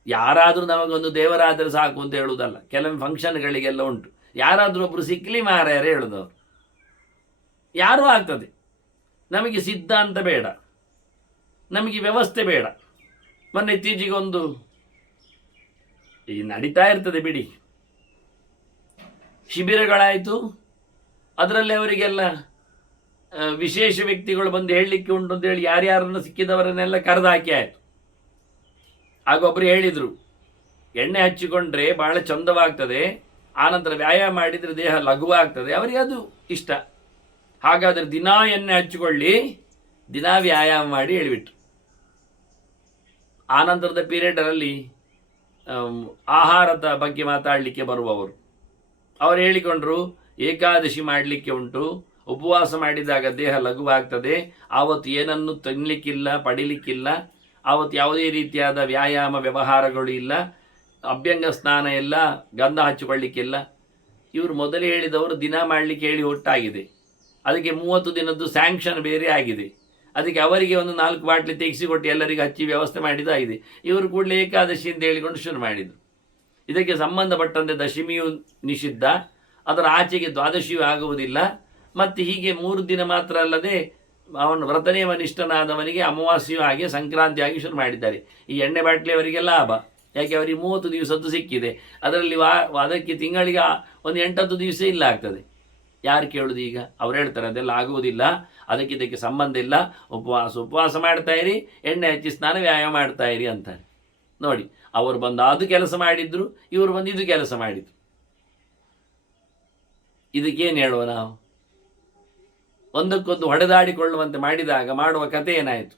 ಯಾರಾದರೂ ನಮಗೊಂದು ದೇವರಾದರೆ ಸಾಕು ಅಂತ ಹೇಳುವುದಲ್ಲ. ಕೆಲವೊಂದು ಫಂಕ್ಷನ್ಗಳಿಗೆಲ್ಲ ಉಂಟು, ಯಾರಾದರೂ ಒಬ್ಬರು ಸಿಕ್ಕಲಿ ಮಾರ್ಯಾರೆ ಹೇಳುದವರು. ಯಾರೂ ಆಗ್ತದೆ. ನಮಗೆ ಸಿದ್ಧಾಂತ ಬೇಡ, ನಮಗೆ ವ್ಯವಸ್ಥೆ ಬೇಡ. ಮೊನ್ನೆ ಇತ್ತೀಚೆಗೊಂದು ಈ ನಡೀತಾ ಇರ್ತದೆ ಬಿಡಿ, ಶಿಬಿರಗಳಾಯಿತು. ಅದರಲ್ಲಿ ಅವರಿಗೆಲ್ಲ ವಿಶೇಷ ವ್ಯಕ್ತಿಗಳು ಬಂದು ಹೇಳಲಿಕ್ಕೆ ಉಂಟು ಅಂತೇಳಿ ಯಾರ್ಯಾರನ್ನು ಸಿಕ್ಕಿದವರನ್ನೆಲ್ಲ ಕರೆದು ಹಾಕಿ ಆಯಿತು. ಆಗ ಒಬ್ಬರು ಹೇಳಿದರು, ಎಣ್ಣೆ ಹಚ್ಚಿಕೊಂಡ್ರೆ ಭಾಳ ಚಂದವಾಗ್ತದೆ, ಆನಂತರ ವ್ಯಾಯಾಮ ಮಾಡಿದರೆ ದೇಹ ಲಘುವಾಗ್ತದೆ. ಅವರಿಗೆ ಅದು ಇಷ್ಟ. ಹಾಗಾದರೆ ದಿನಾ ಎಣ್ಣೆ ಹಚ್ಚಿಕೊಳ್ಳಿ, ದಿನಾ ವ್ಯಾಯಾಮ ಮಾಡಿ ಹೇಳಿಬಿಟ್ರು. ಆನಂತರದ ಪೀರಿಯಡಲ್ಲಿ ಆಹಾರದ ಬಗ್ಗೆ ಮಾತಾಡಲಿಕ್ಕೆ ಬರುವವರು ಅವರು ಹೇಳಿಕೊಂಡ್ರು, ಏಕಾದಶಿ ಮಾಡಲಿಕ್ಕೆ ಉಂಟು, ಉಪವಾಸ ಮಾಡಿದಾಗ ದೇಹ ಲಘುವಾಗ್ತದೆ, ಆವತ್ತು ಏನನ್ನು ತಿನ್ನಲಿಕ್ಕಿಲ್ಲ, ಪಡಿಲಿಕ್ಕಿಲ್ಲ, ಆವತ್ತು ಯಾವುದೇ ರೀತಿಯಾದ ವ್ಯಾಯಾಮ ವ್ಯವಹಾರಗಳು ಇಲ್ಲ, ಅಭ್ಯಂಗ ಸ್ನಾನ ಇಲ್ಲ, ಗಂಧ ಹಚ್ಚಿಕೊಳ್ಳಿಕ್ಕಿಲ್ಲ. ಇವರು ಮೊದಲೇ ಹೇಳಿದವರು ದಿನ ಮಾಡಲಿಕ್ಕೆ ಹೇಳಿ ಒಟ್ಟಾಗಿದೆ. ಅದಕ್ಕೆ 30 ದಿನದ್ದು ಸ್ಯಾಂಕ್ಷನ್ ಬೇರೆ ಆಗಿದೆ. ಅದಕ್ಕೆ ಅವರಿಗೆ ಒಂದು 4 ಬಾಟ್ಲಿ ತೆಗೆಸಿಕೊಟ್ಟು ಎಲ್ಲರಿಗೆ ಹಚ್ಚಿ ವ್ಯವಸ್ಥೆ ಮಾಡಿದಾಗಿದೆ. ಇವರು ಕೂಡಲೇ ಏಕಾದಶಿ ಅಂತ ಹೇಳಿಕೊಂಡು ಶುರು ಮಾಡಿದರು. ಇದಕ್ಕೆ ಸಂಬಂಧಪಟ್ಟಂತೆ ದಶಮಿಯು ನಿಷಿದ್ಧ, ಅದರ ಆಚೆಗೆ ದ್ವಾದಶಿಯೂ ಆಗುವುದಿಲ್ಲ. ಮತ್ತು ಹೀಗೆ 3 ದಿನ ಮಾತ್ರ ಅಲ್ಲದೆ ಅವನು ವ್ರತನೇಮನಿಷ್ಠನಾದವನಿಗೆ ಅಮಾವಾಸ್ಯೆಯೂ ಹಾಗೆ ಸಂಕ್ರಾಂತಿ ಆಗಿ ಶುರು ಮಾಡಿದ್ದಾರೆ. ಈ ಎಣ್ಣೆ ಬಾಟ್ಲಿಯವರಿಗೆ ಲಾಭ, ಯಾಕೆ ಅವರಿಗೆ 30 ದಿವಸದ್ದು ಸಿಕ್ಕಿದೆ. ಅದರಲ್ಲಿ ಅದಕ್ಕೆ ತಿಂಗಳಿಗೆ ಒಂದು 8-10 ದಿವಸ ಇಲ್ಲ ಆಗ್ತದೆ. ಯಾರು ಕೇಳುದು ಈಗ? ಅವ್ರು ಹೇಳ್ತಾರೆ ಅದೆಲ್ಲ ಆಗುವುದಿಲ್ಲ, ಅದಕ್ಕೆ ಇದಕ್ಕೆ ಸಂಬಂಧ ಇಲ್ಲ, ಉಪವಾಸ ಮಾಡ್ತಾಯಿರಿ, ಎಣ್ಣೆ ಹಚ್ಚಿ ಸ್ನಾನ ವ್ಯಾಯಾಮ ಮಾಡ್ತಾಯಿರಿ ಅಂತಾರೆ. ನೋಡಿ, ಅವರು ಬಂದು ಅದು ಕೆಲಸ ಮಾಡಿದ್ರು, ಇವರು ಬಂದು ಇದು ಕೆಲಸ ಮಾಡಿದ್ರು. ಇದಕ್ಕೇನು ಹೇಳುವ ನಾವು? ಒಂದಕ್ಕೊಂದು ಹೊಡೆದಾಡಿಕೊಳ್ಳುವಂತೆ ಮಾಡಿದಾಗ ಮಾಡುವ ಕಥೆ ಏನಾಯಿತು?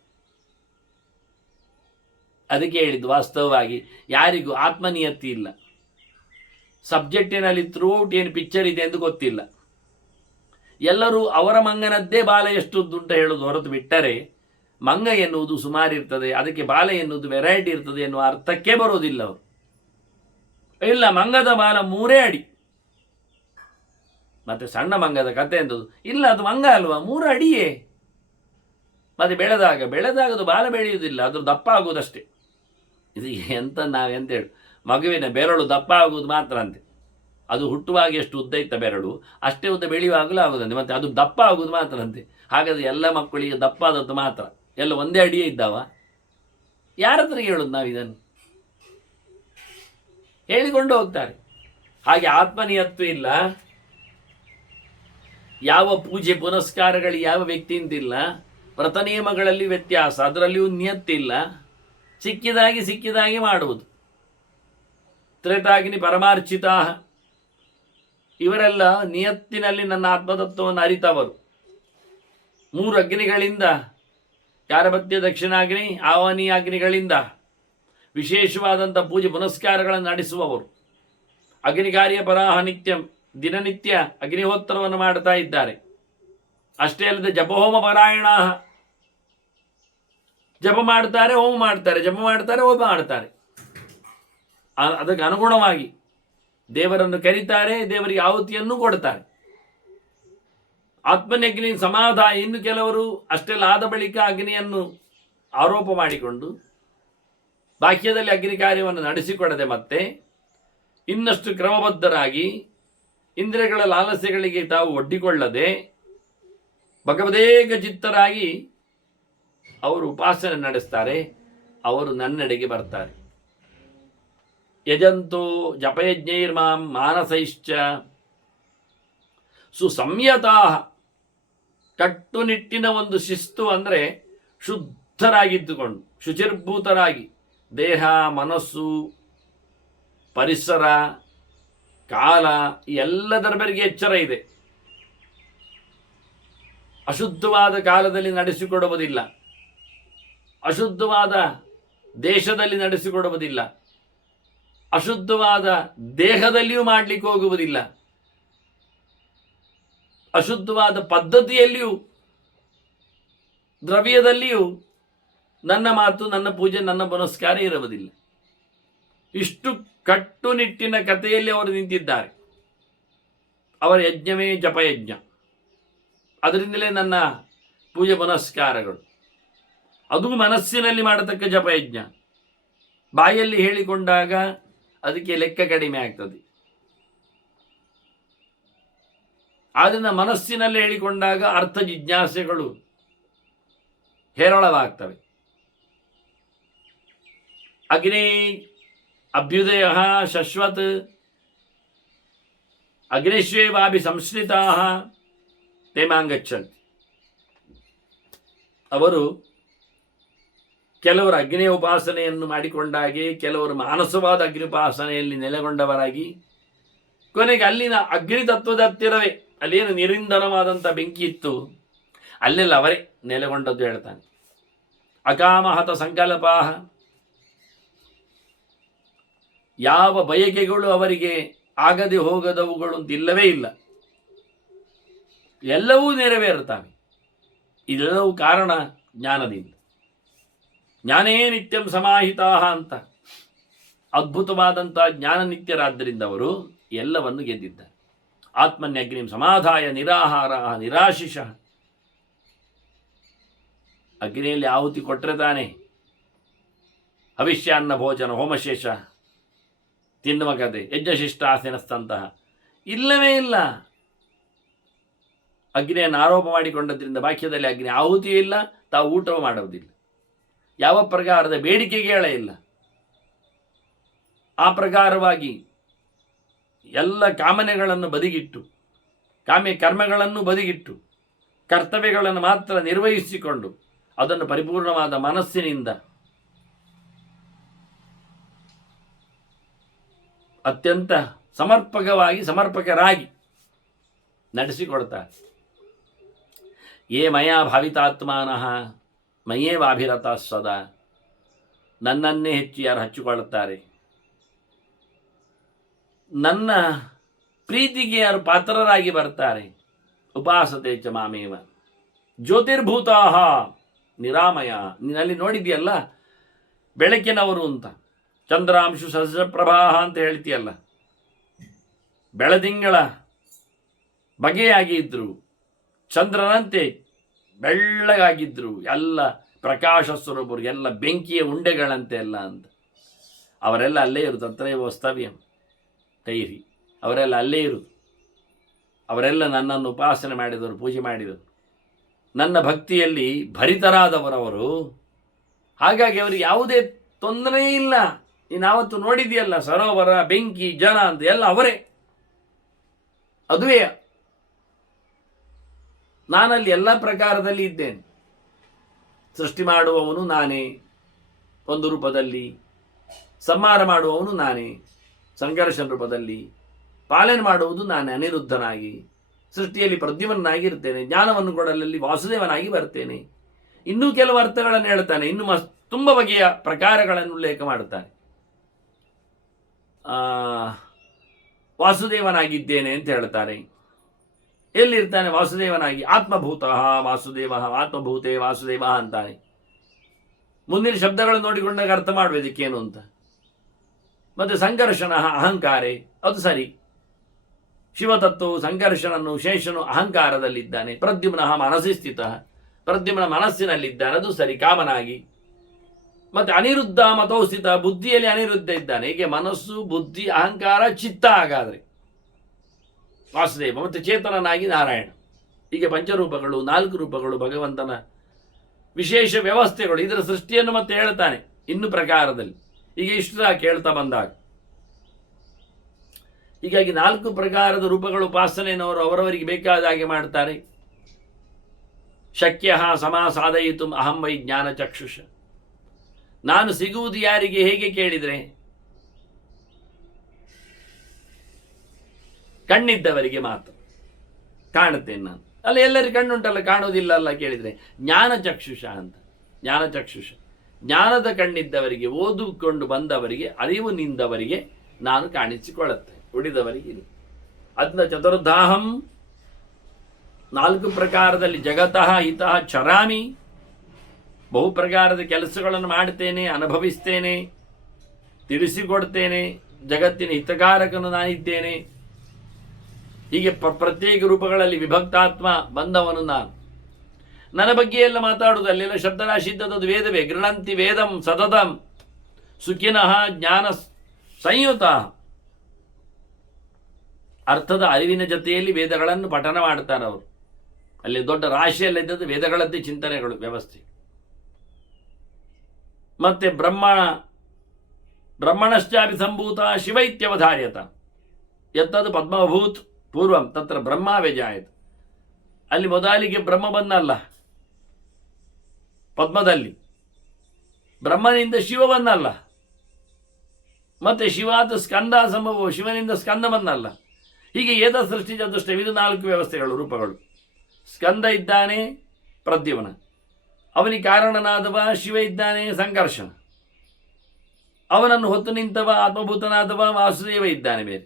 ಅದಕ್ಕೆ ಹೇಳಿದ್ದು, ವಾಸ್ತವವಾಗಿ ಯಾರಿಗೂ ಆತ್ಮನಿಯತ್ತಿ ಇಲ್ಲ. ಸಬ್ಜೆಕ್ಟಿನಲ್ಲಿ ಥ್ರೂಔಟ್ ಏನು ಪಿಕ್ಚರ್ ಇದೆ ಎಂದು ಗೊತ್ತಿಲ್ಲ. ಎಲ್ಲರೂ ಅವರ ಮಂಗನದ್ದೇ ಬಾಲ ಎಷ್ಟು ದುಡ್ಡ ಹೇಳೋದು ಹೊರತು ಬಿಟ್ಟರೆ, ಮಂಗ ಎನ್ನುವುದು ಸುಮಾರು ಇರ್ತದೆ, ಅದಕ್ಕೆ ಬಾಲ ಎನ್ನುವುದು ವೆರೈಟಿ ಇರ್ತದೆ ಎನ್ನುವ ಅರ್ಥಕ್ಕೆ ಬರೋದಿಲ್ಲ ಅವರು. ಇಲ್ಲ, ಮಂಗದ ಬಾಲ 3 ಅಡಿ, ಮತ್ತೆ ಸಣ್ಣ ಮಂಗದ ಕತೆ ಎಂದದು ಇಲ್ಲ, ಅದು ಮಂಗ ಅಲ್ವಾ, 3 ಅಡಿಯೇ. ಮತ್ತೆ ಬೆಳೆದಾಗದು ಬಾಲ ಬೆಳೆಯುವುದಿಲ್ಲ, ಅದು ದಪ್ಪ ಆಗುವುದಷ್ಟೇ. ಇದು ಎಂತ ನಾವೆಂತ ಹೇಳು, ಮಗುವಿನ ಬೆರಳು ದಪ್ಪ ಆಗುವುದು ಮಾತ್ರ ಅಂತೆ. ಅದು ಹುಟ್ಟುವಾಗ ಎಷ್ಟು ಉದ್ದ ಇತ್ತ ಬೆರಳು, ಅಷ್ಟೇ ಉದ್ದ ಬೆಳೆಯುವಾಗಲೂ ಆಗುದಂತೆ. ಮತ್ತೆ ಅದು ದಪ್ಪ ಆಗುವುದು ಮಾತ್ರ ಅಂತೆ. ಹಾಗಾದರೆ ಎಲ್ಲ ಮಕ್ಕಳಿಗೆ ದಪ್ಪ ಆದದ್ದು ಮಾತ್ರ, ಎಲ್ಲ ಒಂದೇ ಅಡಿಯೇ ಇದ್ದಾವ? ಯಾರತ್ರ ಹೇಳುದು ನಾವು ಇದನ್ನು? ಹೇಳಿಕೊಂಡು ಹೋಗ್ತಾರೆ. ಹಾಗೆ ಆತ್ಮನಿಯತ್ವ ಇಲ್ಲ, ಯಾವ ಪೂಜೆ ಪುನಸ್ಕಾರಗಳು ಯಾವ ವ್ಯಕ್ತಿಯಿಂದಿಲ್ಲ, ವ್ರತ ನಿಯಮಗಳಲ್ಲಿ ವ್ಯತ್ಯಾಸ, ಅದರಲ್ಲಿಯೂ ನಿಯತ್ತಿಲ್ಲ. ಸಿಕ್ಕಿದಾಗಿ ಮಾಡುವುದು. ತ್ರೇತಾಗ್ನಿ ಪರಮಾರ್ಚಿತ, ಇವರೆಲ್ಲ ನಿಯತ್ತಿನಲ್ಲಿ ನನ್ನ ಆತ್ಮತತ್ವವನ್ನು ಅರಿತವರು. 3 ಅಗ್ನಿಗಳಿಂದ ಗಾರಭತ್ಯ ದಕ್ಷಿಣಾಗ್ನಿ ಆವಾನಿ ಅಗ್ನಿಗಳಿಂದ ವಿಶೇಷವಾದಂಥ ಪೂಜೆ ಪುನಸ್ಕಾರಗಳನ್ನು ನಡೆಸುವವರು. ಅಗ್ನಿಕಾರ್ಯ ಪರಾಹ ನಿತ್ಯಂ, ದಿನನಿತ್ಯ ಅಗ್ನಿಹೋತ್ರವನ್ನು ಮಾಡ್ತಾ ಇದ್ದಾರೆ. ಅಷ್ಟೇ ಅಲ್ಲದೆ ಜಪಹೋಮ ಪರಾಯಣ, ಜಪ ಮಾಡ್ತಾರೆ, ಹೋಮ ಮಾಡ್ತಾರೆ, ಜಪ ಮಾಡ್ತಾರೆ, ಹೋಮ ಮಾಡ್ತಾರೆ. ಅದಕ್ಕೆ ಅನುಗುಣವಾಗಿ ದೇವರನ್ನು ಕರೀತಾರೆ, ದೇವರಿಗೆ ಆಹುತಿಯನ್ನು ಕೊಡ್ತಾರೆ. ಆತ್ಮನ್ಯಗ್ನಿ ಸಮಾಧಾನ. ಇನ್ನು ಕೆಲವರು ಅಷ್ಟೆಲ್ಲ ಆದ ಬಳಿಕ ಅಗ್ನಿಯನ್ನು ಆರೋಪ ಮಾಡಿಕೊಂಡು ಬಾಹ್ಯದಲ್ಲಿ ಅಗ್ನಿ ಕಾರ್ಯವನ್ನು ನಡೆಸಿಕೊಡದೆ ಮತ್ತೆ ಇನ್ನಷ್ಟು ಕ್ರಮಬದ್ಧರಾಗಿ ಇಂದ್ರಿಯಗಳ ಲಾಲಸೆಗಳಿಗೆ ತಾವು ಒಡ್ಡಿಕೊಳ್ಳದೆ ಭಗವದೇಕ ಚಿತ್ತರಾಗಿ ಅವರು ಉಪಾಸನೆ ನಡೆಸ್ತಾರೆ. ಅವರು ನನ್ನೆಡೆಗೆ ಬರ್ತಾರೆ. ಯಜಂತೋ ಜಪಯಜ್ಞೈರ್ಮಾಂ ಮಾನಸೈಶ್ಚ ಸುಸಂಯತಾ. ಕಟ್ಟುನಿಟ್ಟಿನ ಒಂದು ಶಿಸ್ತು ಅಂದರೆ ಶುದ್ಧರಾಗಿದ್ದುಕೊಂಡು ಶುಚಿರ್ಭೂತರಾಗಿ ದೇಹ, ಮನಸ್ಸು, ಪರಿಸರ, ಕಾಲ ಎಲ್ಲದರ ಬಗ್ಗೆ ಎಚ್ಚರ ಇದೆ. ಅಶುದ್ಧವಾದ ಕಾಲದಲ್ಲಿ ನಡೆಸಿಕೊಡುವುದಿಲ್ಲ, ಅಶುದ್ಧವಾದ ದೇಶದಲ್ಲಿ ನಡೆಸಿಕೊಡುವುದಿಲ್ಲ, ಅಶುದ್ಧವಾದ ದೇಹದಲ್ಲಿಯೂ ಮಾಡಲಿಕ್ಕೆ ಹೋಗುವುದಿಲ್ಲ, ಅಶುದ್ಧವಾದ ಪದ್ಧತಿಯಲ್ಲಿಯೂ ದ್ರವ್ಯದಲ್ಲಿಯೂ ನನ್ನ ಮಾತು, ನನ್ನ ಪೂಜೆ, ನನ್ನ ಪುನಸ್ಕಾರ ಇರುವುದಿಲ್ಲ. ಇಷ್ಟು ಕಟ್ಟುನಿಟ್ಟಿನ ಕಥೆಯಲ್ಲಿ ಅವರು ನಿಂತಿದ್ದಾರೆ. ಅವರ ಯಜ್ಞವೇ ಜಪಯಜ್ಞ. ಅದರಿಂದಲೇ ನನ್ನ ಪೂಜೆ ಪುನಸ್ಕಾರಗಳು. ಅದು ಮನಸ್ಸಿನಲ್ಲಿ ಮಾಡತಕ್ಕ ಜಪಯಜ್ಞ. ಬಾಯಲ್ಲಿ ಹೇಳಿಕೊಂಡಾಗ ಅದಕ್ಕೆ ಲೆಕ್ಕ ಕಡಿಮೆ ಆಗ್ತದೆ. ಆದ್ದರಿಂದ ಮನಸ್ಸಿನಲ್ಲಿ ಹೇಳಿಕೊಂಡಾಗ ಅರ್ಥ ಜಿಜ್ಞಾಸೆಗಳು ಹೇರಳವಾಗ್ತವೆ. ಅಗ್ನಿ ಅಭ್ಯುದಯ ಶಶ್ವತ್ ಅಗ್ನಿಶ್ವೇವಾಭಿ ಸಂಶ್ರಿತಾ ತೇಮಾಂಗಚ್ಚಂತಿ. ಅವರು ಕೆಲವರು ಅಗ್ನಿಯ ಉಪಾಸನೆಯನ್ನು ಮಾಡಿಕೊಂಡಾಗೆ, ಕೆಲವರು ಮಾನಸವಾದ ಅಗ್ನಿ ಉಪಾಸನೆಯಲ್ಲಿ ನೆಲೆಗೊಂಡವರಾಗಿ, ಕೊನೆಗೆ ಅಲ್ಲಿನ ಅಗ್ನಿ ತತ್ವದ ಹತ್ತಿರವೇ ಅಲ್ಲೇನು ನಿರಿಂಧನವಾದಂಥ ಬೆಂಕಿ ಇತ್ತು, ಅಲ್ಲೆಲ್ಲ ಅವರೇ ನೆಲೆಗೊಂಡದ್ದು ಹೇಳ್ತಾನೆ. ಅಕಾಮಹತ ಸಂಕಲ್ಪಾಹ, ಯಾವ ಬಯಕೆಗಳು ಅವರಿಗೆ ಆಗದೆ ಹೋಗದವುಗಳು ಅಂತ ಇಲ್ಲವೇ ಇಲ್ಲ, ಎಲ್ಲವೂ ನೆರವೇರುತ್ತವೆ. ಇದೆಲ್ಲವೂ ಕಾರಣ ಜ್ಞಾನದಿಂದ. ಜ್ಞಾನೇ ನಿತ್ಯಂ ಸಮಾಹಿತಾ ಅಂತ ಅದ್ಭುತವಾದಂಥ ಜ್ಞಾನ ನಿತ್ಯರಾದ್ದರಿಂದ ಅವರು ಎಲ್ಲವನ್ನು ಗೆದ್ದಿದ್ದಾರೆ. ಆತ್ಮನ್ಯಗ್ನಿಂ ಸಮಾಧಾಯ ನಿರಾಹಾರ ನಿರಾಶಿಷ. ಅಗ್ನಿಯಲ್ಲಿ ಆಹುತಿ ಕೊಟ್ಟರೆ ತಾನೆ ಹವಿಷ್ಯಾನ್ನ ಭೋಜನ ಹೋಮಶೇಷ ತಿನ್ನುವ ಕತೆ, ಯಜ್ಞಶಿಷ್ಟಾಸನಸ್ತಂತಹ ಇಲ್ಲವೇ ಇಲ್ಲ. ಅಗ್ನಿಯನ್ನು ಆರೋಪ ಮಾಡಿಕೊಂಡದ್ರಿಂದ ಬಾಕ್ಯದಲ್ಲಿ ಅಗ್ನಿ ಆಹುತಿಯೂ ಇಲ್ಲ, ತಾವು ಊಟವೂ ಮಾಡುವುದಿಲ್ಲ. ಯಾವ ಪ್ರಕಾರದ ಬೇಡಿಕೆಗೆ ಹೇಳ ಇಲ್ಲ. ಆ ಪ್ರಕಾರವಾಗಿ ಎಲ್ಲ ಕಾಮನೆಗಳನ್ನು ಬದಿಗಿಟ್ಟು, ಕಾಮ್ಯ ಕರ್ಮಗಳನ್ನು ಬದಿಗಿಟ್ಟು, ಕರ್ತವ್ಯಗಳನ್ನು ಮಾತ್ರ ನಿರ್ವಹಿಸಿಕೊಂಡು ಅದನ್ನು ಪರಿಪೂರ್ಣವಾದ ಮನಸ್ಸಿನಿಂದ ಅತ್ಯಂತ ಸಮರ್ಪಕರಾಗಿ ನಡೆಸಿಕೊಡ್ತಾರೆ. ಯೇ ಮಯಾ ಭಾವಿತಾತ್ಮಾನಃ ಮಯೇವಾಭಿರತ ಸದಾ. ನನ್ನನ್ನೇ ಹೆಚ್ಚು ಯಾರು ಹಚ್ಚಿಕೊಳ್ಳುತ್ತಾರೆ, ನನ್ನ ಪ್ರೀತಿಗೆ ಯಾರು ಪಾತ್ರರಾಗಿ ಬರ್ತಾರೆ, ಉಪಾಸತೆ ಚ ಮಾಮೇವ ಜ್ಯೋತಿರ್ಭೂತಾಹ ನಿರಾಮಯ. ನೀನಲ್ಲಿ ನೋಡಿದ್ಯಲ್ಲ ಬೆಳಕಿನವರು ಅಂತ, ಚಂದ್ರಾಂಶು ಸಹಸ್ರಪ್ರಭಾಹ ಅಂತ ಹೇಳ್ತೀಯಲ್ಲ, ಬೆಳದಿಂಗಳ ಬಗೆಯಾಗಿ ಇದ್ರು, ಚಂದ್ರನಂತೆ ಬೆಳ್ಳಗಾಗಿದ್ರು, ಎಲ್ಲ ಪ್ರಕಾಶ ಸ್ವರೂಪರು, ಎಲ್ಲ ಬೆಂಕಿಯ ಉಂಡೆಗಳಂತೆ ಎಲ್ಲ ಅಂತ. ಅವರೆಲ್ಲ ಅಲ್ಲೇ ಇರುವುದು. ತತ್ರೈವ ವಾಸ್ತವ್ಯಂ ತೈರಿ. ಅವರೆಲ್ಲ ಅಲ್ಲೇ ಇರುವುದು. ಅವರೆಲ್ಲ ನನ್ನನ್ನು ಉಪಾಸನೆ ಮಾಡಿದವರು, ಪೂಜೆ ಮಾಡಿದರು, ನನ್ನ ಭಕ್ತಿಯಲ್ಲಿ ಭರಿತರಾದವರವರು. ಹಾಗಾಗಿ ಅವರಿಗೆ ಯಾವುದೇ ತೊಂದರೆ ಇಲ್ಲ. ನೀನಾವತ್ತು ನೋಡಿದೆಯಲ್ಲ ಸರೋವರ, ಬೆಂಕಿ, ಜನ ಅಂತ ಎಲ್ಲ ಅವರೇ. ಅದುವೇ ನಾನಲ್ಲಿ ಎಲ್ಲ ಪ್ರಕಾರದಲ್ಲಿ ಇದ್ದೇನೆ. ಸೃಷ್ಟಿ ಮಾಡುವವನು ನಾನೇ ಒಂದು ರೂಪದಲ್ಲಿ, ಸಂಹಾರ ಮಾಡುವವನು ನಾನೇ ಸಂಘರ್ಷಣ ರೂಪದಲ್ಲಿ, ಪಾಲನೆ ಮಾಡುವುದು ನಾನೇ ಅನಿರುದ್ಧನಾಗಿ, ಸೃಷ್ಟಿಯಲ್ಲಿ ಪ್ರದ್ಯುಮ್ನಾಗಿರ್ತೇನೆ, ಜ್ಞಾನವನ್ನು ಕೊಡಲಲ್ಲಿ ವಾಸುದೇವನಾಗಿ ಬರ್ತೇನೆ. ಇನ್ನೂ ಕೆಲವು ಅರ್ಥಗಳನ್ನು ಹೇಳ್ತಾನೆ, ಇನ್ನು ತುಂಬ ಬಗೆಯ ಪ್ರಕಾರಗಳನ್ನು ಉಲ್ಲೇಖ ಮಾಡುತ್ತಾನೆ. ವಾಸುದೇವನಾಗಿದ್ದೇನೆ ಅಂತ ಹೇಳ್ತಾರೆ. ಎಲ್ಲಿರ್ತಾನೆ ವಾಸುದೇವನಾಗಿ? ಆತ್ಮಭೂತ ವಾಸುದೇವ, ಆತ್ಮಭೂತೆ ವಾಸುದೇವ ಅಂತಾನೆ. ಮುಂದಿನ ಶಬ್ದಗಳನ್ನು ನೋಡಿಕೊಂಡಾಗ ಅರ್ಥ ಮಾಡಬೇಕಿಕ್ಕೇನು ಅಂತ. ಮತ್ತೆ ಸಂಘರ್ಷಣ ಅಹಂಕಾರೆ, ಅದು ಸರಿ. ಶಿವತತ್ವವು ಸಂಘರ್ಷಣನು ಶೇಷನು ಅಹಂಕಾರದಲ್ಲಿದ್ದಾನೆ. ಪ್ರದ್ಯುಮ್ನ ಮನಸ್ಸಿ ಸ್ಥಿತ, ಪ್ರದ್ಯುಮ್ನ ಮನಸ್ಸಿನಲ್ಲಿದ್ದಾನೆ, ಅದು ಸರಿ, ಕಾಮನಾಗಿ. ಮತ್ತೆ ಅನಿರುದ್ಧ ಮತೋಸ್ಥಿತ, ಬುದ್ಧಿಯಲ್ಲಿ ಅನಿರುದ್ಧ ಇದ್ದಾನೆ. ಹೀಗೆ ಮನಸ್ಸು, ಬುದ್ಧಿ, ಅಹಂಕಾರ, ಚಿತ್ತ ಆಗಾದ್ರೆ ವಾಸುದೇವ. ಮತ್ತೆ ಚೇತನನಾಗಿ ನಾರಾಯಣ. ಹೀಗೆ ಪಂಚರೂಪಗಳು, 4 ರೂಪಗಳು, ಭಗವಂತನ ವಿಶೇಷ ವ್ಯವಸ್ಥೆಗಳು. ಇದರ ಸೃಷ್ಟಿಯನ್ನು ಮತ್ತೆ ಹೇಳ್ತಾನೆ ಇನ್ನು ಪ್ರಕಾರದಲ್ಲಿ. ಹೀಗೆ ಇಷ್ಟ ಕೇಳ್ತಾ ಬಂದಾಗ, ಹೀಗಾಗಿ 4 ಪ್ರಕಾರದ ರೂಪಗಳು ಉಪಾಸನೆಯವರು ಅವರವರಿಗೆ ಬೇಕಾದ ಹಾಗೆ ಮಾಡ್ತಾರೆ. ಶಕ್ಯ ಸಮಾಸಾದಯಿತು ಅಹಂ ವೈ ಜ್ಞಾನ ಚಕ್ಷುಷ. ನಾನು ಸಿಗುವುದು ಯಾರಿಗೆ ಹೇಗೆ ಕೇಳಿದರೆ, ಕಣ್ಣಿದ್ದವರಿಗೆ ಮಾತ್ರ ಕಾಣುತ್ತೇನೆ ನಾನು. ಅಲ್ಲ, ಎಲ್ಲರಿಗೂ ಕಣ್ಣುಂಟಲ್ಲ, ಕಾಣುವುದಿಲ್ಲ ಅಲ್ಲ ಕೇಳಿದರೆ. ಜ್ಞಾನ ಚಕ್ಷುಷ ಅಂತ. ಜ್ಞಾನ ಚಕ್ಷುಷ, ಜ್ಞಾನದ ಕಣ್ಣಿದ್ದವರಿಗೆ, ಓದಿಕೊಂಡು ಬಂದವರಿಗೆ, ಅರಿವು ನಿಂದವರಿಗೆ ನಾನು ಕಾಣಿಸಿಕೊಳ್ಳುತ್ತೆ, ಉಳಿದವರಿಗೆ ಇಲ್ಲ. ಅದನ್ನ ಚತುರ್ಧಾಹಂ, 4 ಪ್ರಕಾರದಲ್ಲಿ ಜಗತಃ ಹಿತಃ ಚರಾಮಿ, ಬಹು ಪ್ರಕಾರದ ಕೆಲಸಗಳನ್ನು ಮಾಡ್ತೇನೆ, ಅನುಭವಿಸ್ತೇನೆ, ತಿಳಿಸಿಕೊಡ್ತೇನೆ, ಜಗತ್ತಿನ ಹಿತಕಾರಕನು ನಾನಿದ್ದೇನೆ. ಹೀಗೆ ಪ್ರತ್ಯೇಕ ರೂಪಗಳಲ್ಲಿ ವಿಭಕ್ತಾತ್ಮ ಬಂದವನು ನಾನು. ನನ್ನ ಬಗ್ಗೆ ಎಲ್ಲ ಮಾತಾಡುವುದು, ಅಲ್ಲೆಲ್ಲ ಶಬ್ದರಾಶಿ ಇದ್ದದ್ದು ವೇದವೇ. ಗೃಣಂತಿ ವೇದಂ ಸತತಂ ಸುಖಿನಃ ಜ್ಞಾನ ಸಂಯುತ. ಅರ್ಥದ ಅರಿವಿನ ಜೊತೆಯಲ್ಲಿ ವೇದಗಳನ್ನು ಪಠನ ಮಾಡ್ತಾರೆ ಅವರು. ಅಲ್ಲಿ ದೊಡ್ಡ ರಾಶಿಯಲ್ಲಿದ್ದದ್ದು ವೇದಗಳದ್ದೇ ಚಿಂತನೆಗಳು, ವ್ಯವಸ್ಥೆ. ಮತ್ತೆ ಬ್ರಹ್ಮಣಶ್ಚಾಪಿ ಸಂಭೂತ ಶಿವೈತ್ಯವಧಾರ್ಯತ. ಎತ್ತದು ಪದ್ಮಭೂತ್ ಪೂರ್ವಂ ತತ್ರ ಬ್ರಹ್ಮ ವ್ಯಜಾಯತ. ಅಲ್ಲಿ ಮೊದಲಿಗೆ ಬ್ರಹ್ಮ ಬಂದಲ್ಲ, ಪದ್ಮದಲ್ಲಿ ಬ್ರಹ್ಮನಿಂದ ಶಿವ ಬಂದಲ್ಲ. ಮತ್ತೆ ಶಿವಾದ ಸ್ಕಂದ ಸಂಭವ, ಶಿವನಿಂದ ಸ್ಕಂದ ಬಂದಲ್ಲ. ಹೀಗೆ ಏತ ಸೃಷ್ಟಿ ಚತುಷ್ಟ, ಇದು 4 ವ್ಯವಸ್ಥೆಗಳು, ರೂಪಗಳು. ಸ್ಕಂದ ಇದ್ದಾನೆ ಪ್ರದ್ಯುಮ್ನ, ಅವನಿಗೆ ಕಾರಣನಾದವ ಶಿವ ಇದ್ದಾನೆ ಸಂಕರ್ಷಣ, ಅವನನ್ನು ಹೊತ್ತು ನಿಂತವ ಆತ್ಮಭೂತನಾದವ ವಾಸುದೇವ ಇದ್ದಾನೆ ಬೇರೆ.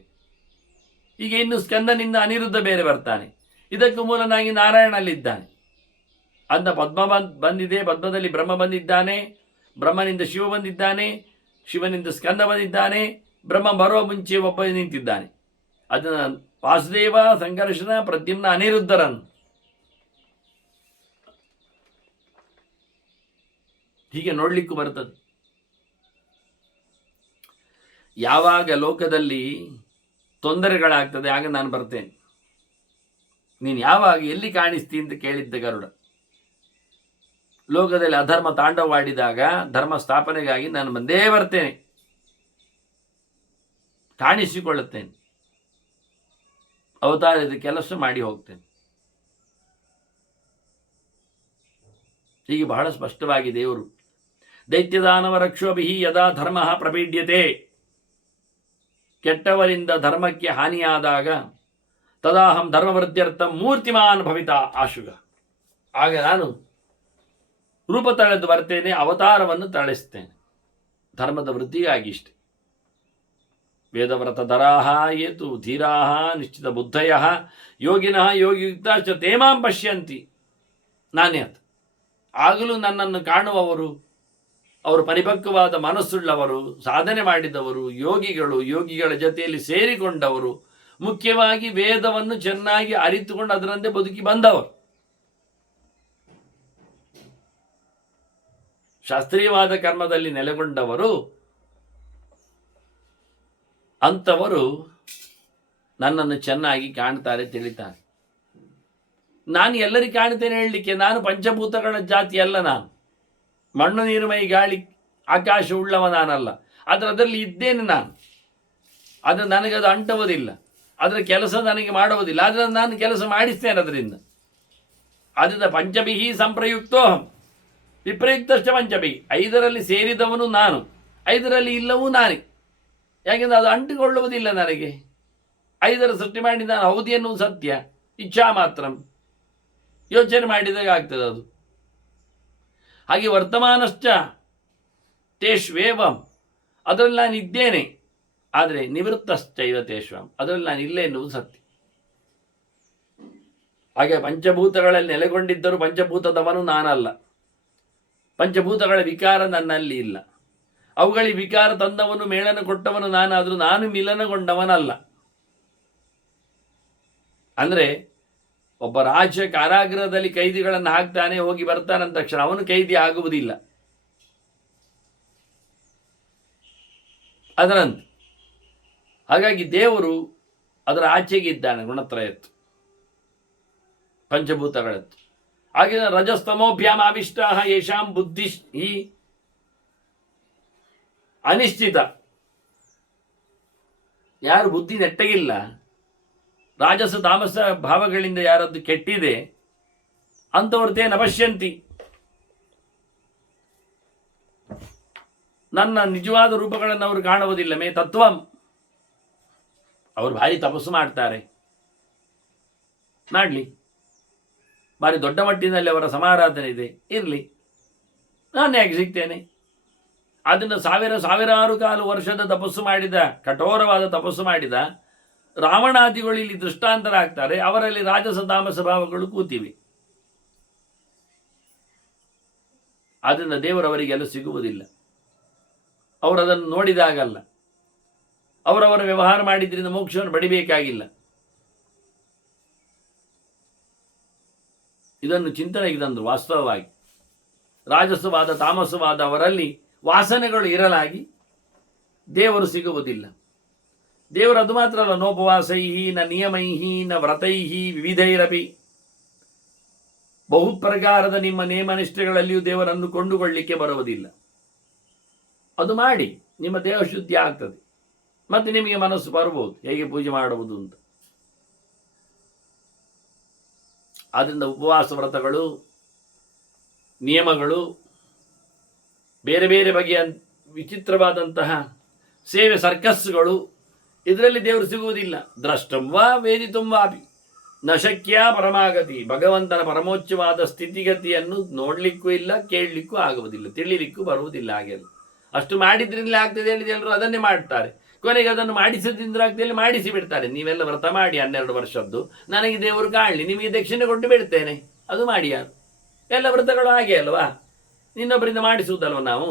ಈಗ ಇನ್ನು ಸ್ಕಂದನಿಂದ ಅನಿರುದ್ಧ ಬೇರೆ ಬರ್ತಾನೆ. ಇದಕ್ಕೂ ಮೂಲನಾಗಿ ನಾರಾಯಣಲ್ಲಿದ್ದಾನೆ. ಅಂದ ಪದ್ಮ ಬಂದಿದೆ, ಪದ್ಮದಲ್ಲಿ ಬ್ರಹ್ಮ ಬಂದಿದ್ದಾನೆ, ಬ್ರಹ್ಮನಿಂದ ಶಿವ ಬಂದಿದ್ದಾನೆ, ಶಿವನಿಂದ ಸ್ಕಂದ ಬಂದಿದ್ದಾನೆ, ಬ್ರಹ್ಮ ಬರುವ ಮುಂಚೆ ಒಬ್ಬ ನಿಂತಿದ್ದಾನೆ. ಅದನ್ನು ವಾಸುದೇವ, ಸಂಕರ್ಷಣ, ಪ್ರದ್ಯುಮ್ನ, ಅನಿರುದ್ಧರನ್ನು ಹೀಗೆ ನೋಡ್ಲಿಕ್ಕೂ ಬರ್ತದೆ. ಯಾವಾಗ ಲೋಕದಲ್ಲಿ ತೊಂದರೆಗಳಾಗ್ತದೆ ಆಗ ನಾನು ಬರ್ತೇನೆ. ನೀನು ಯಾವಾಗ ಎಲ್ಲಿ ಕಾಣಿಸ್ತಿ ಅಂತ ಕೇಳಿದ್ದ ಗರುಡ. ಲೋಕದಲ್ಲಿ ಅಧರ್ಮ ತಾಂಡವವಾಡಿದಾಗ ಧರ್ಮ ಸ್ಥಾಪನೆಗಾಗಿ ನಾನು ಬಂದೇ ಬರ್ತೇನೆ, ಕಾಣಿಸಿಕೊಳ್ಳುತ್ತೇನೆ, ಅವತಾರದ ಕೆಲಸ ಮಾಡಿ ಹೋಗ್ತೇನೆ. ಹೀಗೆ ಬಹಳ ಸ್ಪಷ್ಟವಾಗಿ ದೇವರು ದೈತ್ಯದಾನವ ರಕ್ಷೋಭಿ ಯದಾ ಧರ್ಮ ಪ್ರಪೀಡ್ಯತೆ. ಕೆಟ್ಟವರಿಂದ ಧರ್ಮಕ್ಕೆ ಹಾನಿಯಾದಾಗ ತದಾಹಂ ಧರ್ಮವೃದ್ಧ್ಯರ್ಥ ಮೂರ್ತಿಮಾನ್ ಭವಿತ ಆಶುಗ. ಆಗ ನಾನು ರೂಪ ತಳೆದು ಬರ್ತೇನೆ, ಅವತಾರವನ್ನು ತಳೆಸ್ತೇನೆ ಧರ್ಮದ ವೃದ್ಧಿಗಾಗಿ. ಇಷ್ಟೆ. ವೇದವ್ರತ ದರಾಹ ಏತು ಧೀರಾಹ ನಿಶ್ಚಿತ ಬುದ್ಧಯ ಯೋಗಿನಃ ಯೋಗಿಯುಕ್ತಾಶ್ಚ ತೇಮಾಂ ಪಶ್ಯಂತಿ. ನಾನೇ ಅದು. ಆಗಲೂ ನನ್ನನ್ನು ಕಾಣುವವರು, ಅವರು ಪರಿಪಕ್ವವಾದ ಮನಸ್ಸುಳ್ಳವರು, ಸಾಧನೆ ಮಾಡಿದವರು, ಯೋಗಿಗಳು, ಯೋಗಿಗಳ ಜೊತೆಯಲ್ಲಿ ಸೇರಿಕೊಂಡವರು, ಮುಖ್ಯವಾಗಿ ವೇದವನ್ನು ಚೆನ್ನಾಗಿ ಅರಿತುಕೊಂಡು ಅದರಂತೆ ಬದುಕಿ ಬಂದವರು, ಶಾಸ್ತ್ರೀಯವಾದ ಕರ್ಮದಲ್ಲಿ ನೆಲೆಗೊಂಡವರು, ಅಂಥವರು ನನ್ನನ್ನು ಚೆನ್ನಾಗಿ ಕಾಣ್ತಾರೆ, ತಿಳಿತಾರೆ. ನಾನು ಎಲ್ಲರಿಗೂ ಕಾಣ್ತೇನೆ ಹೇಳಲಿಕ್ಕೆ, ನಾನು ಪಂಚಭೂತಗಳ ಜಾತಿ ಅಲ್ಲ. ನಾನು ಮಣ್ಣು, ನೀರು, ಮೈ, ಗಾಳಿ, ಆಕಾಶ ಉಳ್ಳವ ನಾನಲ್ಲ. ಅದರಲ್ಲಿ ಇದ್ದೇನೆ ನಾನು. ಅದು ನನಗದು ಅಂಟುವುದಿಲ್ಲ, ಅದರ ಕೆಲಸ ನನಗೆ ಮಾಡುವುದಿಲ್ಲ. ಆದರೆ ನಾನು ಕೆಲಸ ಮಾಡಿಸ್ತೇನೆ ಅದರಿಂದ. ಅದರಿಂದ ಪಂಚಭಿಹಿ ಸಂಪ್ರಯುಕ್ತೋಹಂ ವಿಪ್ರಯುಕ್ತಶ್ಚ ಪಂಚಭಿಹಿ. 5ರಲ್ಲಿ ಸೇರಿದವನು ನಾನು, 5ರಲ್ಲಿ ಇಲ್ಲವೂ ನಾನೇ. ಯಾಕೆಂದರೆ ಅದು ಅಂಟಿಕೊಳ್ಳುವುದಿಲ್ಲ ನನಗೆ. 5ರ ಸೃಷ್ಟಿ ಮಾಡಿ ನಾನು ಹೌದು ಎನ್ನುವುದು ಸತ್ಯ, ಇಚ್ಛಾ ಮಾತ್ರ, ಯೋಚನೆ ಮಾಡಿದಾಗ ಆಗ್ತದೆ ಅದು. ಹಾಗೆ ವರ್ತಮಾನಶ್ಚ ತೇಷ್ವೇವಂ, ಅದರಲ್ಲಿ ನಾನು ಇದ್ದೇನೆ, ಆದರೆ ನಿವೃತ್ತಶ್ಚೈವ ತೇಷ್ವಂ, ಅದರಲ್ಲಿ ನಾನು ಇಲ್ಲೇ ಎನ್ನುವುದು ಸತ್ಯ. ಹಾಗೆ ಪಂಚಭೂತಗಳಲ್ಲಿ ನೆಲೆಗೊಂಡಿದ್ದರೂ ಪಂಚಭೂತದವನು ನಾನಲ್ಲ, ಪಂಚಭೂತಗಳ ವಿಕಾರ ನನ್ನಲ್ಲಿ ಇಲ್ಲ. ಅವುಗಳಿಗೆ ವಿಕಾರ ತಂದವನು ಮೇಳನ ಕೊಟ್ಟವನು ನಾನಾದರೂ ನಾನು ಮಿಲನಗೊಂಡವನಲ್ಲ. ಅಂದರೆ ಒಬ್ಬ ರಾಜ್ಯ ಕಾರಾಗೃಹದಲ್ಲಿ ಕೈದಿಗಳನ್ನು ಹಾಕ್ತಾನೆ, ಹೋಗಿ ಬರ್ತಾನಂದ ತಕ್ಷಣ ಅವನು ಕೈದಿ ಆಗುವುದಿಲ್ಲ. ಅದರಂತೆ ಹಾಗಾಗಿ ದೇವರು ಅದರ ಆಚೆಗಿದ್ದಾನೆ, ಗುಣತ್ರಯತ್ತು, ಪಂಚಭೂತಗಳತ್ತು. ಹಾಗೆ ರಜಸ್ತಮೋಭ್ಯಾಂ ಆವಿಷ್ಟಾ ಯೇಷಾಂ ಬುದ್ಧಿ ಈ ಅನಿಶ್ಚಿತ, ಯಾರು ಬುದ್ಧಿ ನೆಟ್ಟಗಿಲ್ಲ, ರಾಜಸ ತಾಮಸ ಭಾವಗಳಿಂದ ಯಾರದ್ದು ಕೆಟ್ಟಿದೆ ಅಂಥವ್ರತೇ ನಪಶ್ಯಂತಿ, ನನ್ನ ನಿಜವಾದ ರೂಪಗಳನ್ನು ಅವರು ಕಾಣುವುದಿಲ್ಲ. ಮೇ ತತ್ವಂ, ಅವರು ಭಾರಿ ತಪಸ್ಸು ಮಾಡ್ತಾರೆ, ಮಾಡಲಿ, ಭಾರಿ ದೊಡ್ಡ ಮಟ್ಟಿನಲ್ಲಿ ಅವರ ಸಮಾರಾಧನೆ ಇದೆ, ಇರಲಿ, ನಾನು ಯಾಕೆ ಸಿಗ್ತೇನೆ. ಅದನ್ನು ಸಾವಿರಾರು ಕಾಲು ವರ್ಷದ ತಪಸ್ಸು ಮಾಡಿದ, ಕಠೋರವಾದ ತಪಸ್ಸು ಮಾಡಿದ ರಾವಣಾದಿಗಳು ಇಲ್ಲಿ ದೃಷ್ಟಾಂತರಾಗ್ತಾರೆ. ಅವರಲ್ಲಿ ರಾಜಸ ತಾಮಸ ಭಾವಗಳು ಕೂತಿವೆ. ಆದ್ದರಿಂದ ದೇವರವರಿಗೆಲ್ಲ ಸಿಗುವುದಿಲ್ಲ. ಅವರು ಅದನ್ನು ನೋಡಿದಾಗಲ್ಲ, ಅವರವರ ವ್ಯವಹಾರ ಮಾಡಿದ್ರಿಂದ ಮೋಕ್ಷವನ್ನು ಪಡಿಬೇಕಾಗಿಲ್ಲ. ಇದನ್ನು ಚಿಂತನೆಗೆ ತಂದರು. ವಾಸ್ತವವಾಗಿ ರಾಜಸವಾದ ತಾಮಸವಾದ ಅವರಲ್ಲಿ ವಾಸನೆಗಳು ಇರಲಾಗಿ ದೇವರು ಸಿಗುವುದಿಲ್ಲ. ದೇವರು ಅದು ಮಾತ್ರ ಅಲ್ಲ, ನೋಪವಾಸೈಹಿ ನ ನಿಯಮೈಹಿ ನ ವ್ರತೈಹಿ ವಿವಿಧೈರಪಿ, ಬಹು ಪ್ರಕಾರದ ನಿಮ್ಮ ನೇಮನಿಷ್ಠೆಗಳಲ್ಲಿಯೂ ದೇವರನ್ನು ಕೊಂಡುಕೊಳ್ಳಿಕ್ಕೆ ಬರುವುದಿಲ್ಲ. ಅದು ಮಾಡಿ ನಿಮ್ಮ ದೇಹ ಶುದ್ಧಿ ಆಗ್ತದೆ, ಮತ್ತೆ ನಿಮಗೆ ಮನಸ್ಸು ಬರ್ಬೋದು ಹೇಗೆ ಪೂಜೆ ಮಾಡುವುದು ಅಂತ. ಆದ್ದರಿಂದ ಉಪವಾಸ ವ್ರತಗಳು, ನಿಯಮಗಳು, ಬೇರೆ ಬೇರೆ ಬಗೆಯ ವಿಚಿತ್ರವಾದಂತಹ ಸೇವೆ, ಸರ್ಕಸ್ಗಳು, ಇದರಲ್ಲಿ ದೇವರು ಸಿಗುವುದಿಲ್ಲ. ದ್ರಷ್ಟಂವಾ ವೇದಿತುಂವಾಪಿ ನ ಶಕ್ಯ ಪರಮಾಗತಿ, ಭಗವಂತನ ಪರಮೋಚ್ಚವಾದ ಸ್ಥಿತಿಗತಿಯನ್ನು ನೋಡಲಿಕ್ಕೂ ಇಲ್ಲ, ಕೇಳಲಿಕ್ಕೂ ಆಗುವುದಿಲ್ಲ, ತಿಳಿಲಿಕ್ಕೂ ಬರುವುದಿಲ್ಲ. ಹಾಗೆಲ್ಲ ಅಷ್ಟು ಮಾಡಿದ್ರಿಂದಲೇ ಆಗ್ತದೆ ಹೇಳಿದ ಎಲ್ಲರೂ ಅದನ್ನೇ ಮಾಡ್ತಾರೆ. ಕೊನೆಗೆ ಅದನ್ನು ಮಾಡಿಸಿದ್ರಿಂದ ಆಗ್ತದೆ, ಮಾಡಿಸಿ ಬಿಡ್ತಾರೆ. ನೀವೆಲ್ಲ ವ್ರತ ಮಾಡಿ 12 ವರ್ಷದ್ದು, ನನಗೆ ದೇವರು ಕಾಣಲಿ, ನಿಮಗೆ ದಕ್ಷಿಣೆ ಕೊಟ್ಟು ಬಿಡ್ತೇನೆ, ಅದು ಮಾಡಿ. ಯಾರು ಎಲ್ಲ ವ್ರತಗಳು ಹಾಗೆ ಅಲ್ವಾ, ಇನ್ನೊಬ್ಬರಿಂದ ಮಾಡಿಸುವುದಲ್ವ ನಾವು.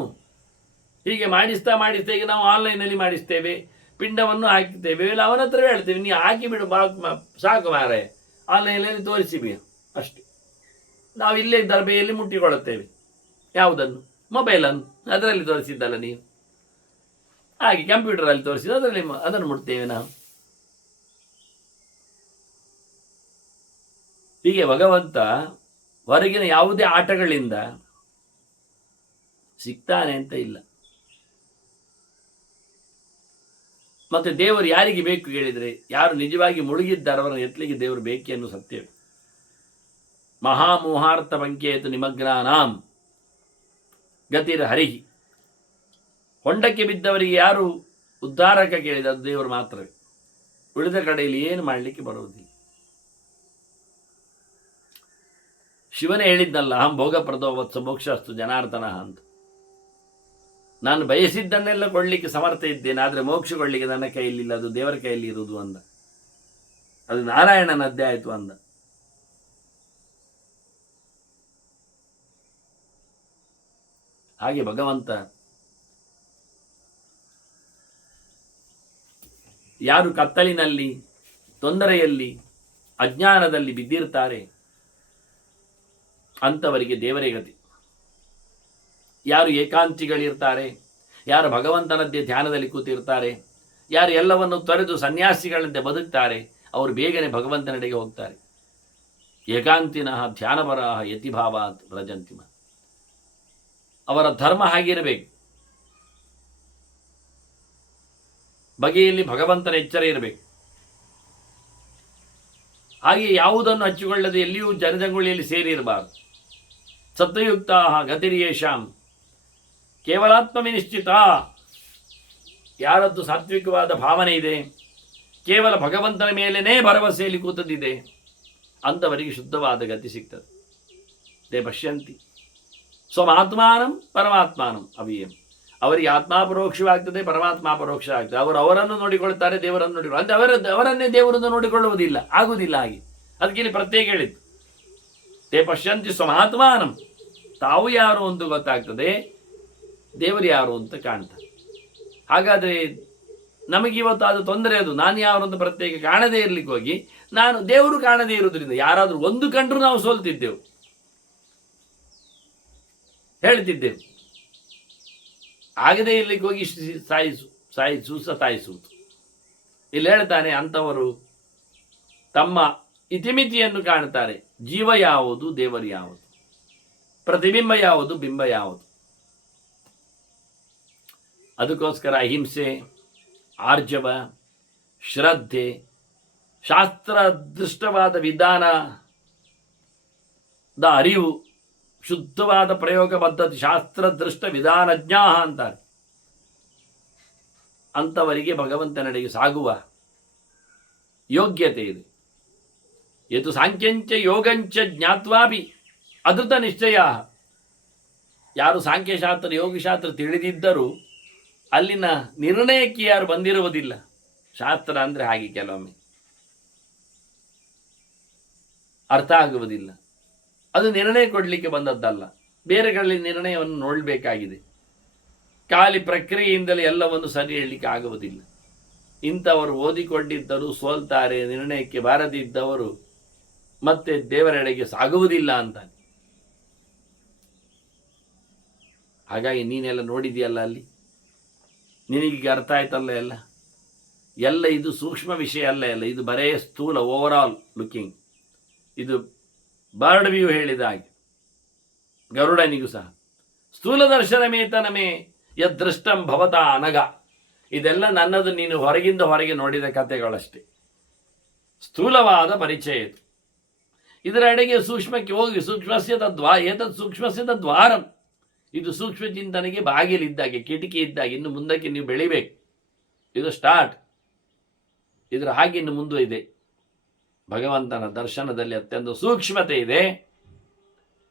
ಹೀಗೆ ಮಾಡಿಸ್ತಾ ಈಗ ನಾವು ಆನ್ಲೈನಲ್ಲಿ ಮಾಡಿಸ್ತೇವೆ, ಪಿಂಡವನ್ನು ಹಾಕ್ತೇವೆ, ಇಲ್ಲ ಅವನ ಹತ್ರ ಹೇಳ್ತೇವೆ, ನೀವು ಹಾಕಿ ಬಿಡು ಸಾಕು ಮಾರೆ, ಆನ್ಲೈನಲ್ಲಿ ತೋರಿಸಿಬಿ ಅಷ್ಟೇ. ನಾವು ಇಲ್ಲೇ ದರ್ಬೆಯಲ್ಲಿ ಮುಟ್ಟಿಕೊಳ್ಳುತ್ತೇವೆ. ಯಾವುದನ್ನು? ಮೊಬೈಲನ್ನು. ಅದರಲ್ಲಿ ತೋರಿಸಿದ್ದಲ್ಲ ನೀವು, ಹಾಗೆ ಕಂಪ್ಯೂಟರಲ್ಲಿ ತೋರಿಸಿದ್ದು ಅದರಲ್ಲಿ ಅದನ್ನು ಮುಟ್ತೇವೆ ನಾವು. ಹೀಗೆ ಭಗವಂತ ಹೊರಗಿನ ಯಾವುದೇ ಆಟಗಳಿಂದ ಸಿಗ್ತಾನೆ ಅಂತ ಇಲ್ಲ. ಮತ್ತೆ ದೇವರು ಯಾರಿಗೆ ಬೇಕು ಹೇಳಿದರೆ, ಯಾರು ನಿಜವಾಗಿ ಮುಳುಗಿದ್ದಾರೆ ಅವರನ್ನು ಎತ್ತಲಿಗೆ ದೇವರು ಬೇಕೆ ಅನ್ನೋ ಸತ್ಯವೇ. ಮಹಾಮೋಹಾರ್ಥ ಬಂಕೇತು ನಿಮಗ್ನಾನಾಂ ಗತಿರ ಹರಿಹಿ, ಹೊಂಡಕ್ಕೆ ಬಿದ್ದವರಿಗೆ ಯಾರು ಉದ್ಧಾರಕ ಕೇಳಿದ ಅದು ದೇವರು ಮಾತ್ರವೇ. ಉಳಿದ ಕಡೆಯಲ್ಲಿ ಏನು ಮಾಡಲಿಕ್ಕೆ ಬರುವುದಿಲ್ಲ. ಶಿವನೇ ಹೇಳಿದ್ನಲ್ಲ, ಅಹಂ ಭೋಗಪ್ರದೋ ವತ್ಸ ಮೋಕ್ಷಾಸ್ತು ಜನಾರ್ದನ ಅಂತ. ನಾನು ಬಯಸಿದ್ದನ್ನೆಲ್ಲ ಕೊಡಲಿಕ್ಕೆ ಸಮರ್ಥ ಇದ್ದೇನೆ, ಆದರೆ ಮೋಕ್ಷ ಕೊಡಲಿಕ್ಕೆ ನನ್ನ ಕೈಯಲ್ಲಿಲ್ಲ, ಅದು ದೇವರ ಕೈಯಲ್ಲಿ ಇರುವುದು ಅಂದ. ಅದು ನಾರಾಯಣನದ್ದೇ ಆಯಿತು ಅಂದ. ಹಾಗೆ ಭಗವಂತ ಯಾರು ಕತ್ತಲಿನಲ್ಲಿ, ತೊಂದರೆಯಲ್ಲಿ, ಅಜ್ಞಾನದಲ್ಲಿ ಬಿದ್ದಿರ್ತಾರೆ ಅಂಥವರಿಗೆ ದೇವರೇ ಗತಿ. ಯಾರು ಏಕಾಂತಿಗಳಿರ್ತಾರೆ, ಯಾರು ಭಗವಂತನದ್ದೇ ಧ್ಯಾನದಲ್ಲಿ ಕೂತಿರ್ತಾರೆ, ಯಾರು ಎಲ್ಲವನ್ನು ತೊರೆದು ಸನ್ಯಾಸಿಗಳಂತೆ ಬದುಕ್ತಾರೆ, ಅವರು ಬೇಗನೆ ಭಗವಂತನೆಡೆಗೆ ಹೋಗ್ತಾರೆ. ಏಕಾಂತಿನಃ ಧ್ಯಾನಪರಾಹ ಯತಿಭಾವಾತ್ ವ್ರಜಂತಿಮ. ಅವರ ಧರ್ಮ ಹಾಗಿರಬೇಕು. ಬಗೆಯಲ್ಲಿ ಭಗವಂತನ ಎಚ್ಚರ ಇರಬೇಕು. ಹಾಗೆ ಯಾವುದನ್ನು ಹಚ್ಚಿಕೊಳ್ಳದೆ ಎಲ್ಲಿಯೂ ಜನಜಂಗುಳಿಯಲ್ಲಿ ಸೇರಿರಬಾರದು. ಸತ್ವಯುಕ್ತ ಗತಿರಿಯೇಷಾಂ ಕೇವಲಾತ್ಮವಿನಿಶ್ಚಿತ, ಯಾರದ್ದು ಸಾತ್ವಿಕವಾದ ಭಾವನೆ ಇದೆ, ಕೇವಲ ಭಗವಂತನ ಮೇಲೇನೇ ಭರವಸೆಯಲ್ಲಿ ಕೂತದಿದೆ, ಅಂಥವರಿಗೆ ಶುದ್ಧವಾದ ಗತಿ ಸಿಗ್ತದೆ. ತೇ ಪಶ್ಯಂತಿ ಸ್ವಮಾತ್ಮಾನಂ ಪರಮಾತ್ಮಾನಂ ಅವ್ಯಯಂ. ಅವರಿಗೆ ಆತ್ಮಾಪರೋಕ್ಷವಾಗ್ತದೆ, ಪರಮಾತ್ಮ ಪರೋಕ್ಷ ಆಗ್ತದೆ. ಅವರನ್ನು ನೋಡಿಕೊಳ್ತಾರೆ, ದೇವರನ್ನು ನೋಡಿಕೊಳ್ಳ ಅಂದರೆ ಅವರನ್ನೇ ದೇವರನ್ನು ನೋಡಿಕೊಳ್ಳುವುದಿಲ್ಲ, ಆಗುವುದಿಲ್ಲ. ಹಾಗೆ ಅದಕ್ಕೆ ಇಲ್ಲಿ ಪ್ರತ್ಯೇಕ ಹೇಳಿತ್ತು. ತೇ ಪಶ್ಯಂತಿ ಸ್ವಮಾತ್ಮಾನಂ, ತಾವು ಯಾರು ಅಂತ ಗೊತ್ತಾಗ್ತದೆ, ದೇವರು ಯಾರು ಅಂತ ಕಾಣ್ತಾರೆ. ಹಾಗಾದರೆ ನಮಗಿವತ್ತು ಅದು ತೊಂದರೆ. ಅದು ನಾನು ಯಾರು ಅಂತ ಪ್ರತ್ಯೇಕ ಕಾಣದೇ ಇರಲಿಕ್ಕೆ ಹೋಗಿ ನಾನು ದೇವರು ಕಾಣದೇ ಇರುವುದರಿಂದ ಯಾರಾದರೂ ಒಂದು ಕಂಡ್ರೂ ನಾವು ಸೋಲ್ತಿದ್ದೆವು, ಹೇಳ್ತಿದ್ದೆವು. ಆಗದೇ ಇರ್ಲಿಕ್ಕೆ ಹೋಗಿ ಸತಾಯಿಸುವುದು. ಇಲ್ಲಿ ಹೇಳ್ತಾನೆ, ಅಂಥವರು ತಮ್ಮ ಇತಿಮಿತಿಯನ್ನು ಕಾಣ್ತಾರೆ. ಜೀವ ಯಾವುದು, ದೇವರು ಯಾವುದು, ಪ್ರತಿಬಿಂಬ ಯಾವುದು, ಬಿಂಬ ಯಾವುದು. ಅದಕ್ಕೋಸ್ಕರ ಅಹಿಂಸೆ, ಆರ್ಜವ, ಶ್ರದ್ಧೆ, ಶಾಸ್ತ್ರದೃಷ್ಟವಾದ ವಿಧಾನದ ಅರಿವು, ಶುದ್ಧವಾದ ಪ್ರಯೋಗ ಪದ್ಧತಿ, ಶಾಸ್ತ್ರದೃಷ್ಟ ವಿಧಾನಜ್ಞ ಅಂತಾರೆ. ಅಂಥವರಿಗೆ ಭಗವಂತನೆಡೆಗೆ ಸಾಗುವ ಯೋಗ್ಯತೆ ಇದೆ. ಯತು ಸಾಂಖ್ಯಂಚ ಯೋಗಂಚ ಜ್ಞಾತ್ವಾಪಿ ಅದೃತ ನಿಶ್ಚಯ. ಯಾರು ಸಾಂಖ್ಯಶಾಸ್ತ್ರ ಯೋಗಶಾಸ್ತ್ರ ತಿಳಿದಿದ್ದರೂ ಅಲ್ಲಿನ ನಿರ್ಣಯಕ್ಕೆ ಯಾರು ಬಂದಿರುವುದಿಲ್ಲ. ಶಾಸ್ತ್ರ ಅಂದರೆ ಹಾಗೆ ಕೆಲವೊಮ್ಮೆ ಅರ್ಥ ಆಗುವುದಿಲ್ಲ. ಅದು ನಿರ್ಣಯ ಕೊಡಲಿಕ್ಕೆ ಬಂದದ್ದಲ್ಲ, ಬೇರೆಗಳಲ್ಲಿ ನಿರ್ಣಯವನ್ನು ನೋಡಬೇಕಾಗಿದೆ. ಖಾಲಿ ಪ್ರಕ್ರಿಯೆಯಿಂದಲೇ ಎಲ್ಲವನ್ನು ಸರಿ ಹೇಳಲಿಕ್ಕೆ ಆಗುವುದಿಲ್ಲ. ಇಂಥವರು ಓದಿಕೊಂಡಿದ್ದರೂ ಸೋಲ್ತಾರೆ, ನಿರ್ಣಯಕ್ಕೆ ಬಾರದಿದ್ದವರು ಮತ್ತೆ ದೇವರೆಡೆಗೆ ಸಾಗುವುದಿಲ್ಲ ಅಂತಾನೆ. ಹಾಗಾಗಿ ನೀನೆಲ್ಲ ನೋಡಿದೆಯಲ್ಲ, ಅಲ್ಲಿ ನಿನಗೀಗ ಅರ್ಥ ಆಯ್ತಲ್ಲ. ಎಲ್ಲ ಇದು ಸೂಕ್ಷ್ಮ ವಿಷಯ ಅಲ್ಲ. ಇದು ಬರೇ ಸ್ಥೂಲ, ಓವರ್ ಆಲ್ ಲುಕಿಂಗ್. ಇದು ಬರ್ಡ್ ವ್ಯೂ ಹೇಳಿದ ಹಾಗೆ ಗರುಡನಿಗೂ ಸಹ ಸ್ಥೂಲ ದರ್ಶನಮೇತನಮೇ ಯದೃಷ್ಟಂ ಭವತ ಅನಗ. ಇದೆಲ್ಲ ನನ್ನದು, ನೀನು ಹೊರಗಿಂದ ಹೊರಗೆ ನೋಡಿದ ಕಥೆಗಳಷ್ಟೇ. ಸ್ಥೂಲವಾದ ಪರಿಚಯ ಇದು. ಇದರ ಅಡೆಗೆ ಸೂಕ್ಷ್ಮಕ್ಕೆ ಹೋಗಿ ಸೂಕ್ಷ್ಮಸ್ಯ ಏತದ್ ಸೂಕ್ಷ್ಮಸ್ಯ ದ್ವಾರಂ. ಇದು ಸೂಕ್ಷ್ಮ ಚಿಂತನೆಗೆ ಬಾಗಿಲಿದ್ದಾಗೆ, ಕಿಟಕಿ ಇದ್ದಾಗೆ. ಇನ್ನು ಮುಂದಕ್ಕೆ ನೀವು ಬೆಳಿಬೇಕು. ಇದು ಸ್ಟಾರ್ಟ್. ಇದರ ಹಾಗೆ ಇನ್ನು ಮುಂದೆ ಇದೆ. ಭಗವಂತನ ದರ್ಶನದಲ್ಲಿ ಅತ್ಯಂತ ಸೂಕ್ಷ್ಮತೆ ಇದೆ.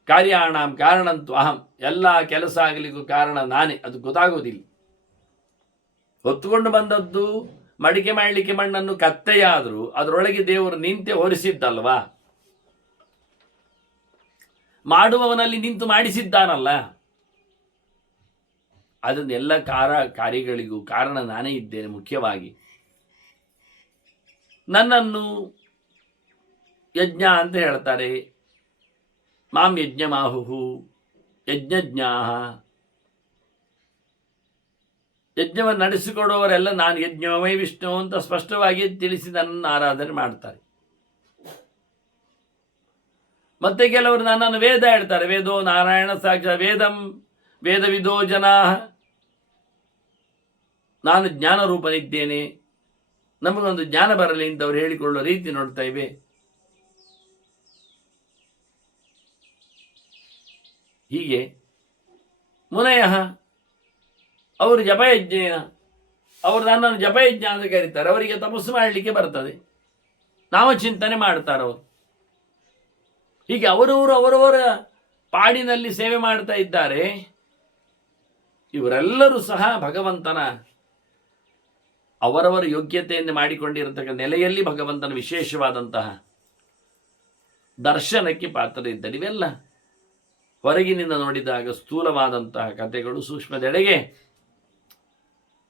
ಕಾರ್ಯಾಣಾಂ ಕಾರಣಂತು ಅಹಂ. ಎಲ್ಲ ಕೆಲಸ ಆಗಲಿಕ್ಕೂ ಕಾರಣ ನಾನೇ, ಅದು ಗೊತ್ತಾಗುವುದಿಲ್ಲ. ಹೊತ್ತುಕೊಂಡು ಬಂದದ್ದು ಮಡಿಕೆ ಮಾಡಲಿಕ್ಕೆ ಮಣ್ಣನ್ನು ಕತ್ತೆಯಾದರೂ ಅದರೊಳಗೆ ದೇವರು ನಿಂತೆ ಹೊರಿಸಿದ್ದಲ್ವಾ, ಮಾಡುವವನಲ್ಲಿ ನಿಂತು ಮಾಡಿಸಿದ್ದಾನಲ್ಲ. ಅದನ್ನೆಲ್ಲ ಕಾರ್ಯಗಳಿಗೂ ಕಾರಣ ನಾನೇ ಇದ್ದೇನೆ. ಮುಖ್ಯವಾಗಿ ನನ್ನನ್ನು ಯಜ್ಞ ಅಂತ ಹೇಳ್ತಾರೆ. ಮಾಂ ಯಜ್ಞಮಾಹುಹು ಯಜ್ಞಜ್ಞಾಹ. ಯಜ್ಞವನ್ನು ನಡೆಸಿಕೊಡುವವರೆಲ್ಲ ನಾನು ಯಜ್ಞಮೈ ವಿಷ್ಣು ಅಂತ ಸ್ಪಷ್ಟವಾಗಿ ತಿಳಿಸಿ ನನ್ನನ್ನು ಆರಾಧನೆ ಮಾಡ್ತಾರೆ. ಮತ್ತೆ ಕೆಲವರು ನನ್ನನ್ನು ವೇದ ಹೇಳ್ತಾರೆ. ವೇದೋ ನಾರಾಯಣ ಸಾಕ್ಷ ವೇದಂ ವೇದವಿದೋ ಜನಾ. ನಾನು ಜ್ಞಾನರೂಪನಿದ್ದೇನೆ, ನಮಗೊಂದು ಜ್ಞಾನ ಬರಲಿ ಅಂತವ್ರು ಹೇಳಿಕೊಳ್ಳುವ ರೀತಿ ನೋಡ್ತಾ ಇವೆ. ಹೀಗೆ ಮುನಯ ಅವರು ಜಪಯಜ್ಞ, ಅವರು ನನ್ನನ್ನು ಜಪಯಜ್ಞ ಅಂತ ಕರೀತಾರೆ. ಅವರಿಗೆ ತಪಸ್ಸು ಮಾಡಲಿಕ್ಕೆ ಬರ್ತದೆ, ನಾಮಚಿಂತನೆ ಮಾಡ್ತಾರೆ ಅವರು. ಹೀಗೆ ಅವರವರ ಪಾಡಿನಲ್ಲಿ ಸೇವೆ ಮಾಡ್ತಾ ಇದ್ದಾರೆ. ಇವರೆಲ್ಲರೂ ಸಹ ಭಗವಂತನ ಅವರವರ ಯೋಗ್ಯತೆಯನ್ನು ಮಾಡಿಕೊಂಡಿರತಕ್ಕಂಥ ನೆಲೆಯಲ್ಲಿ ಭಗವಂತನ ವಿಶೇಷವಾದಂತಹ ದರ್ಶನಕ್ಕೆ ಪಾತ್ರರಿದ್ದಾರೆ. ಇವೆಲ್ಲ ಹೊರಗಿನಿಂದ ನೋಡಿದಾಗ ಸ್ಥೂಲವಾದಂತಹ ಕಥೆಗಳು. ಸೂಕ್ಷ್ಮದೆಡೆಗೆ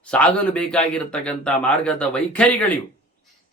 ಸಾಗಲು ಬೇಕಾಗಿರತಕ್ಕಂಥ ಮಾರ್ಗದ ವೈಖರಿಗಳಿವು.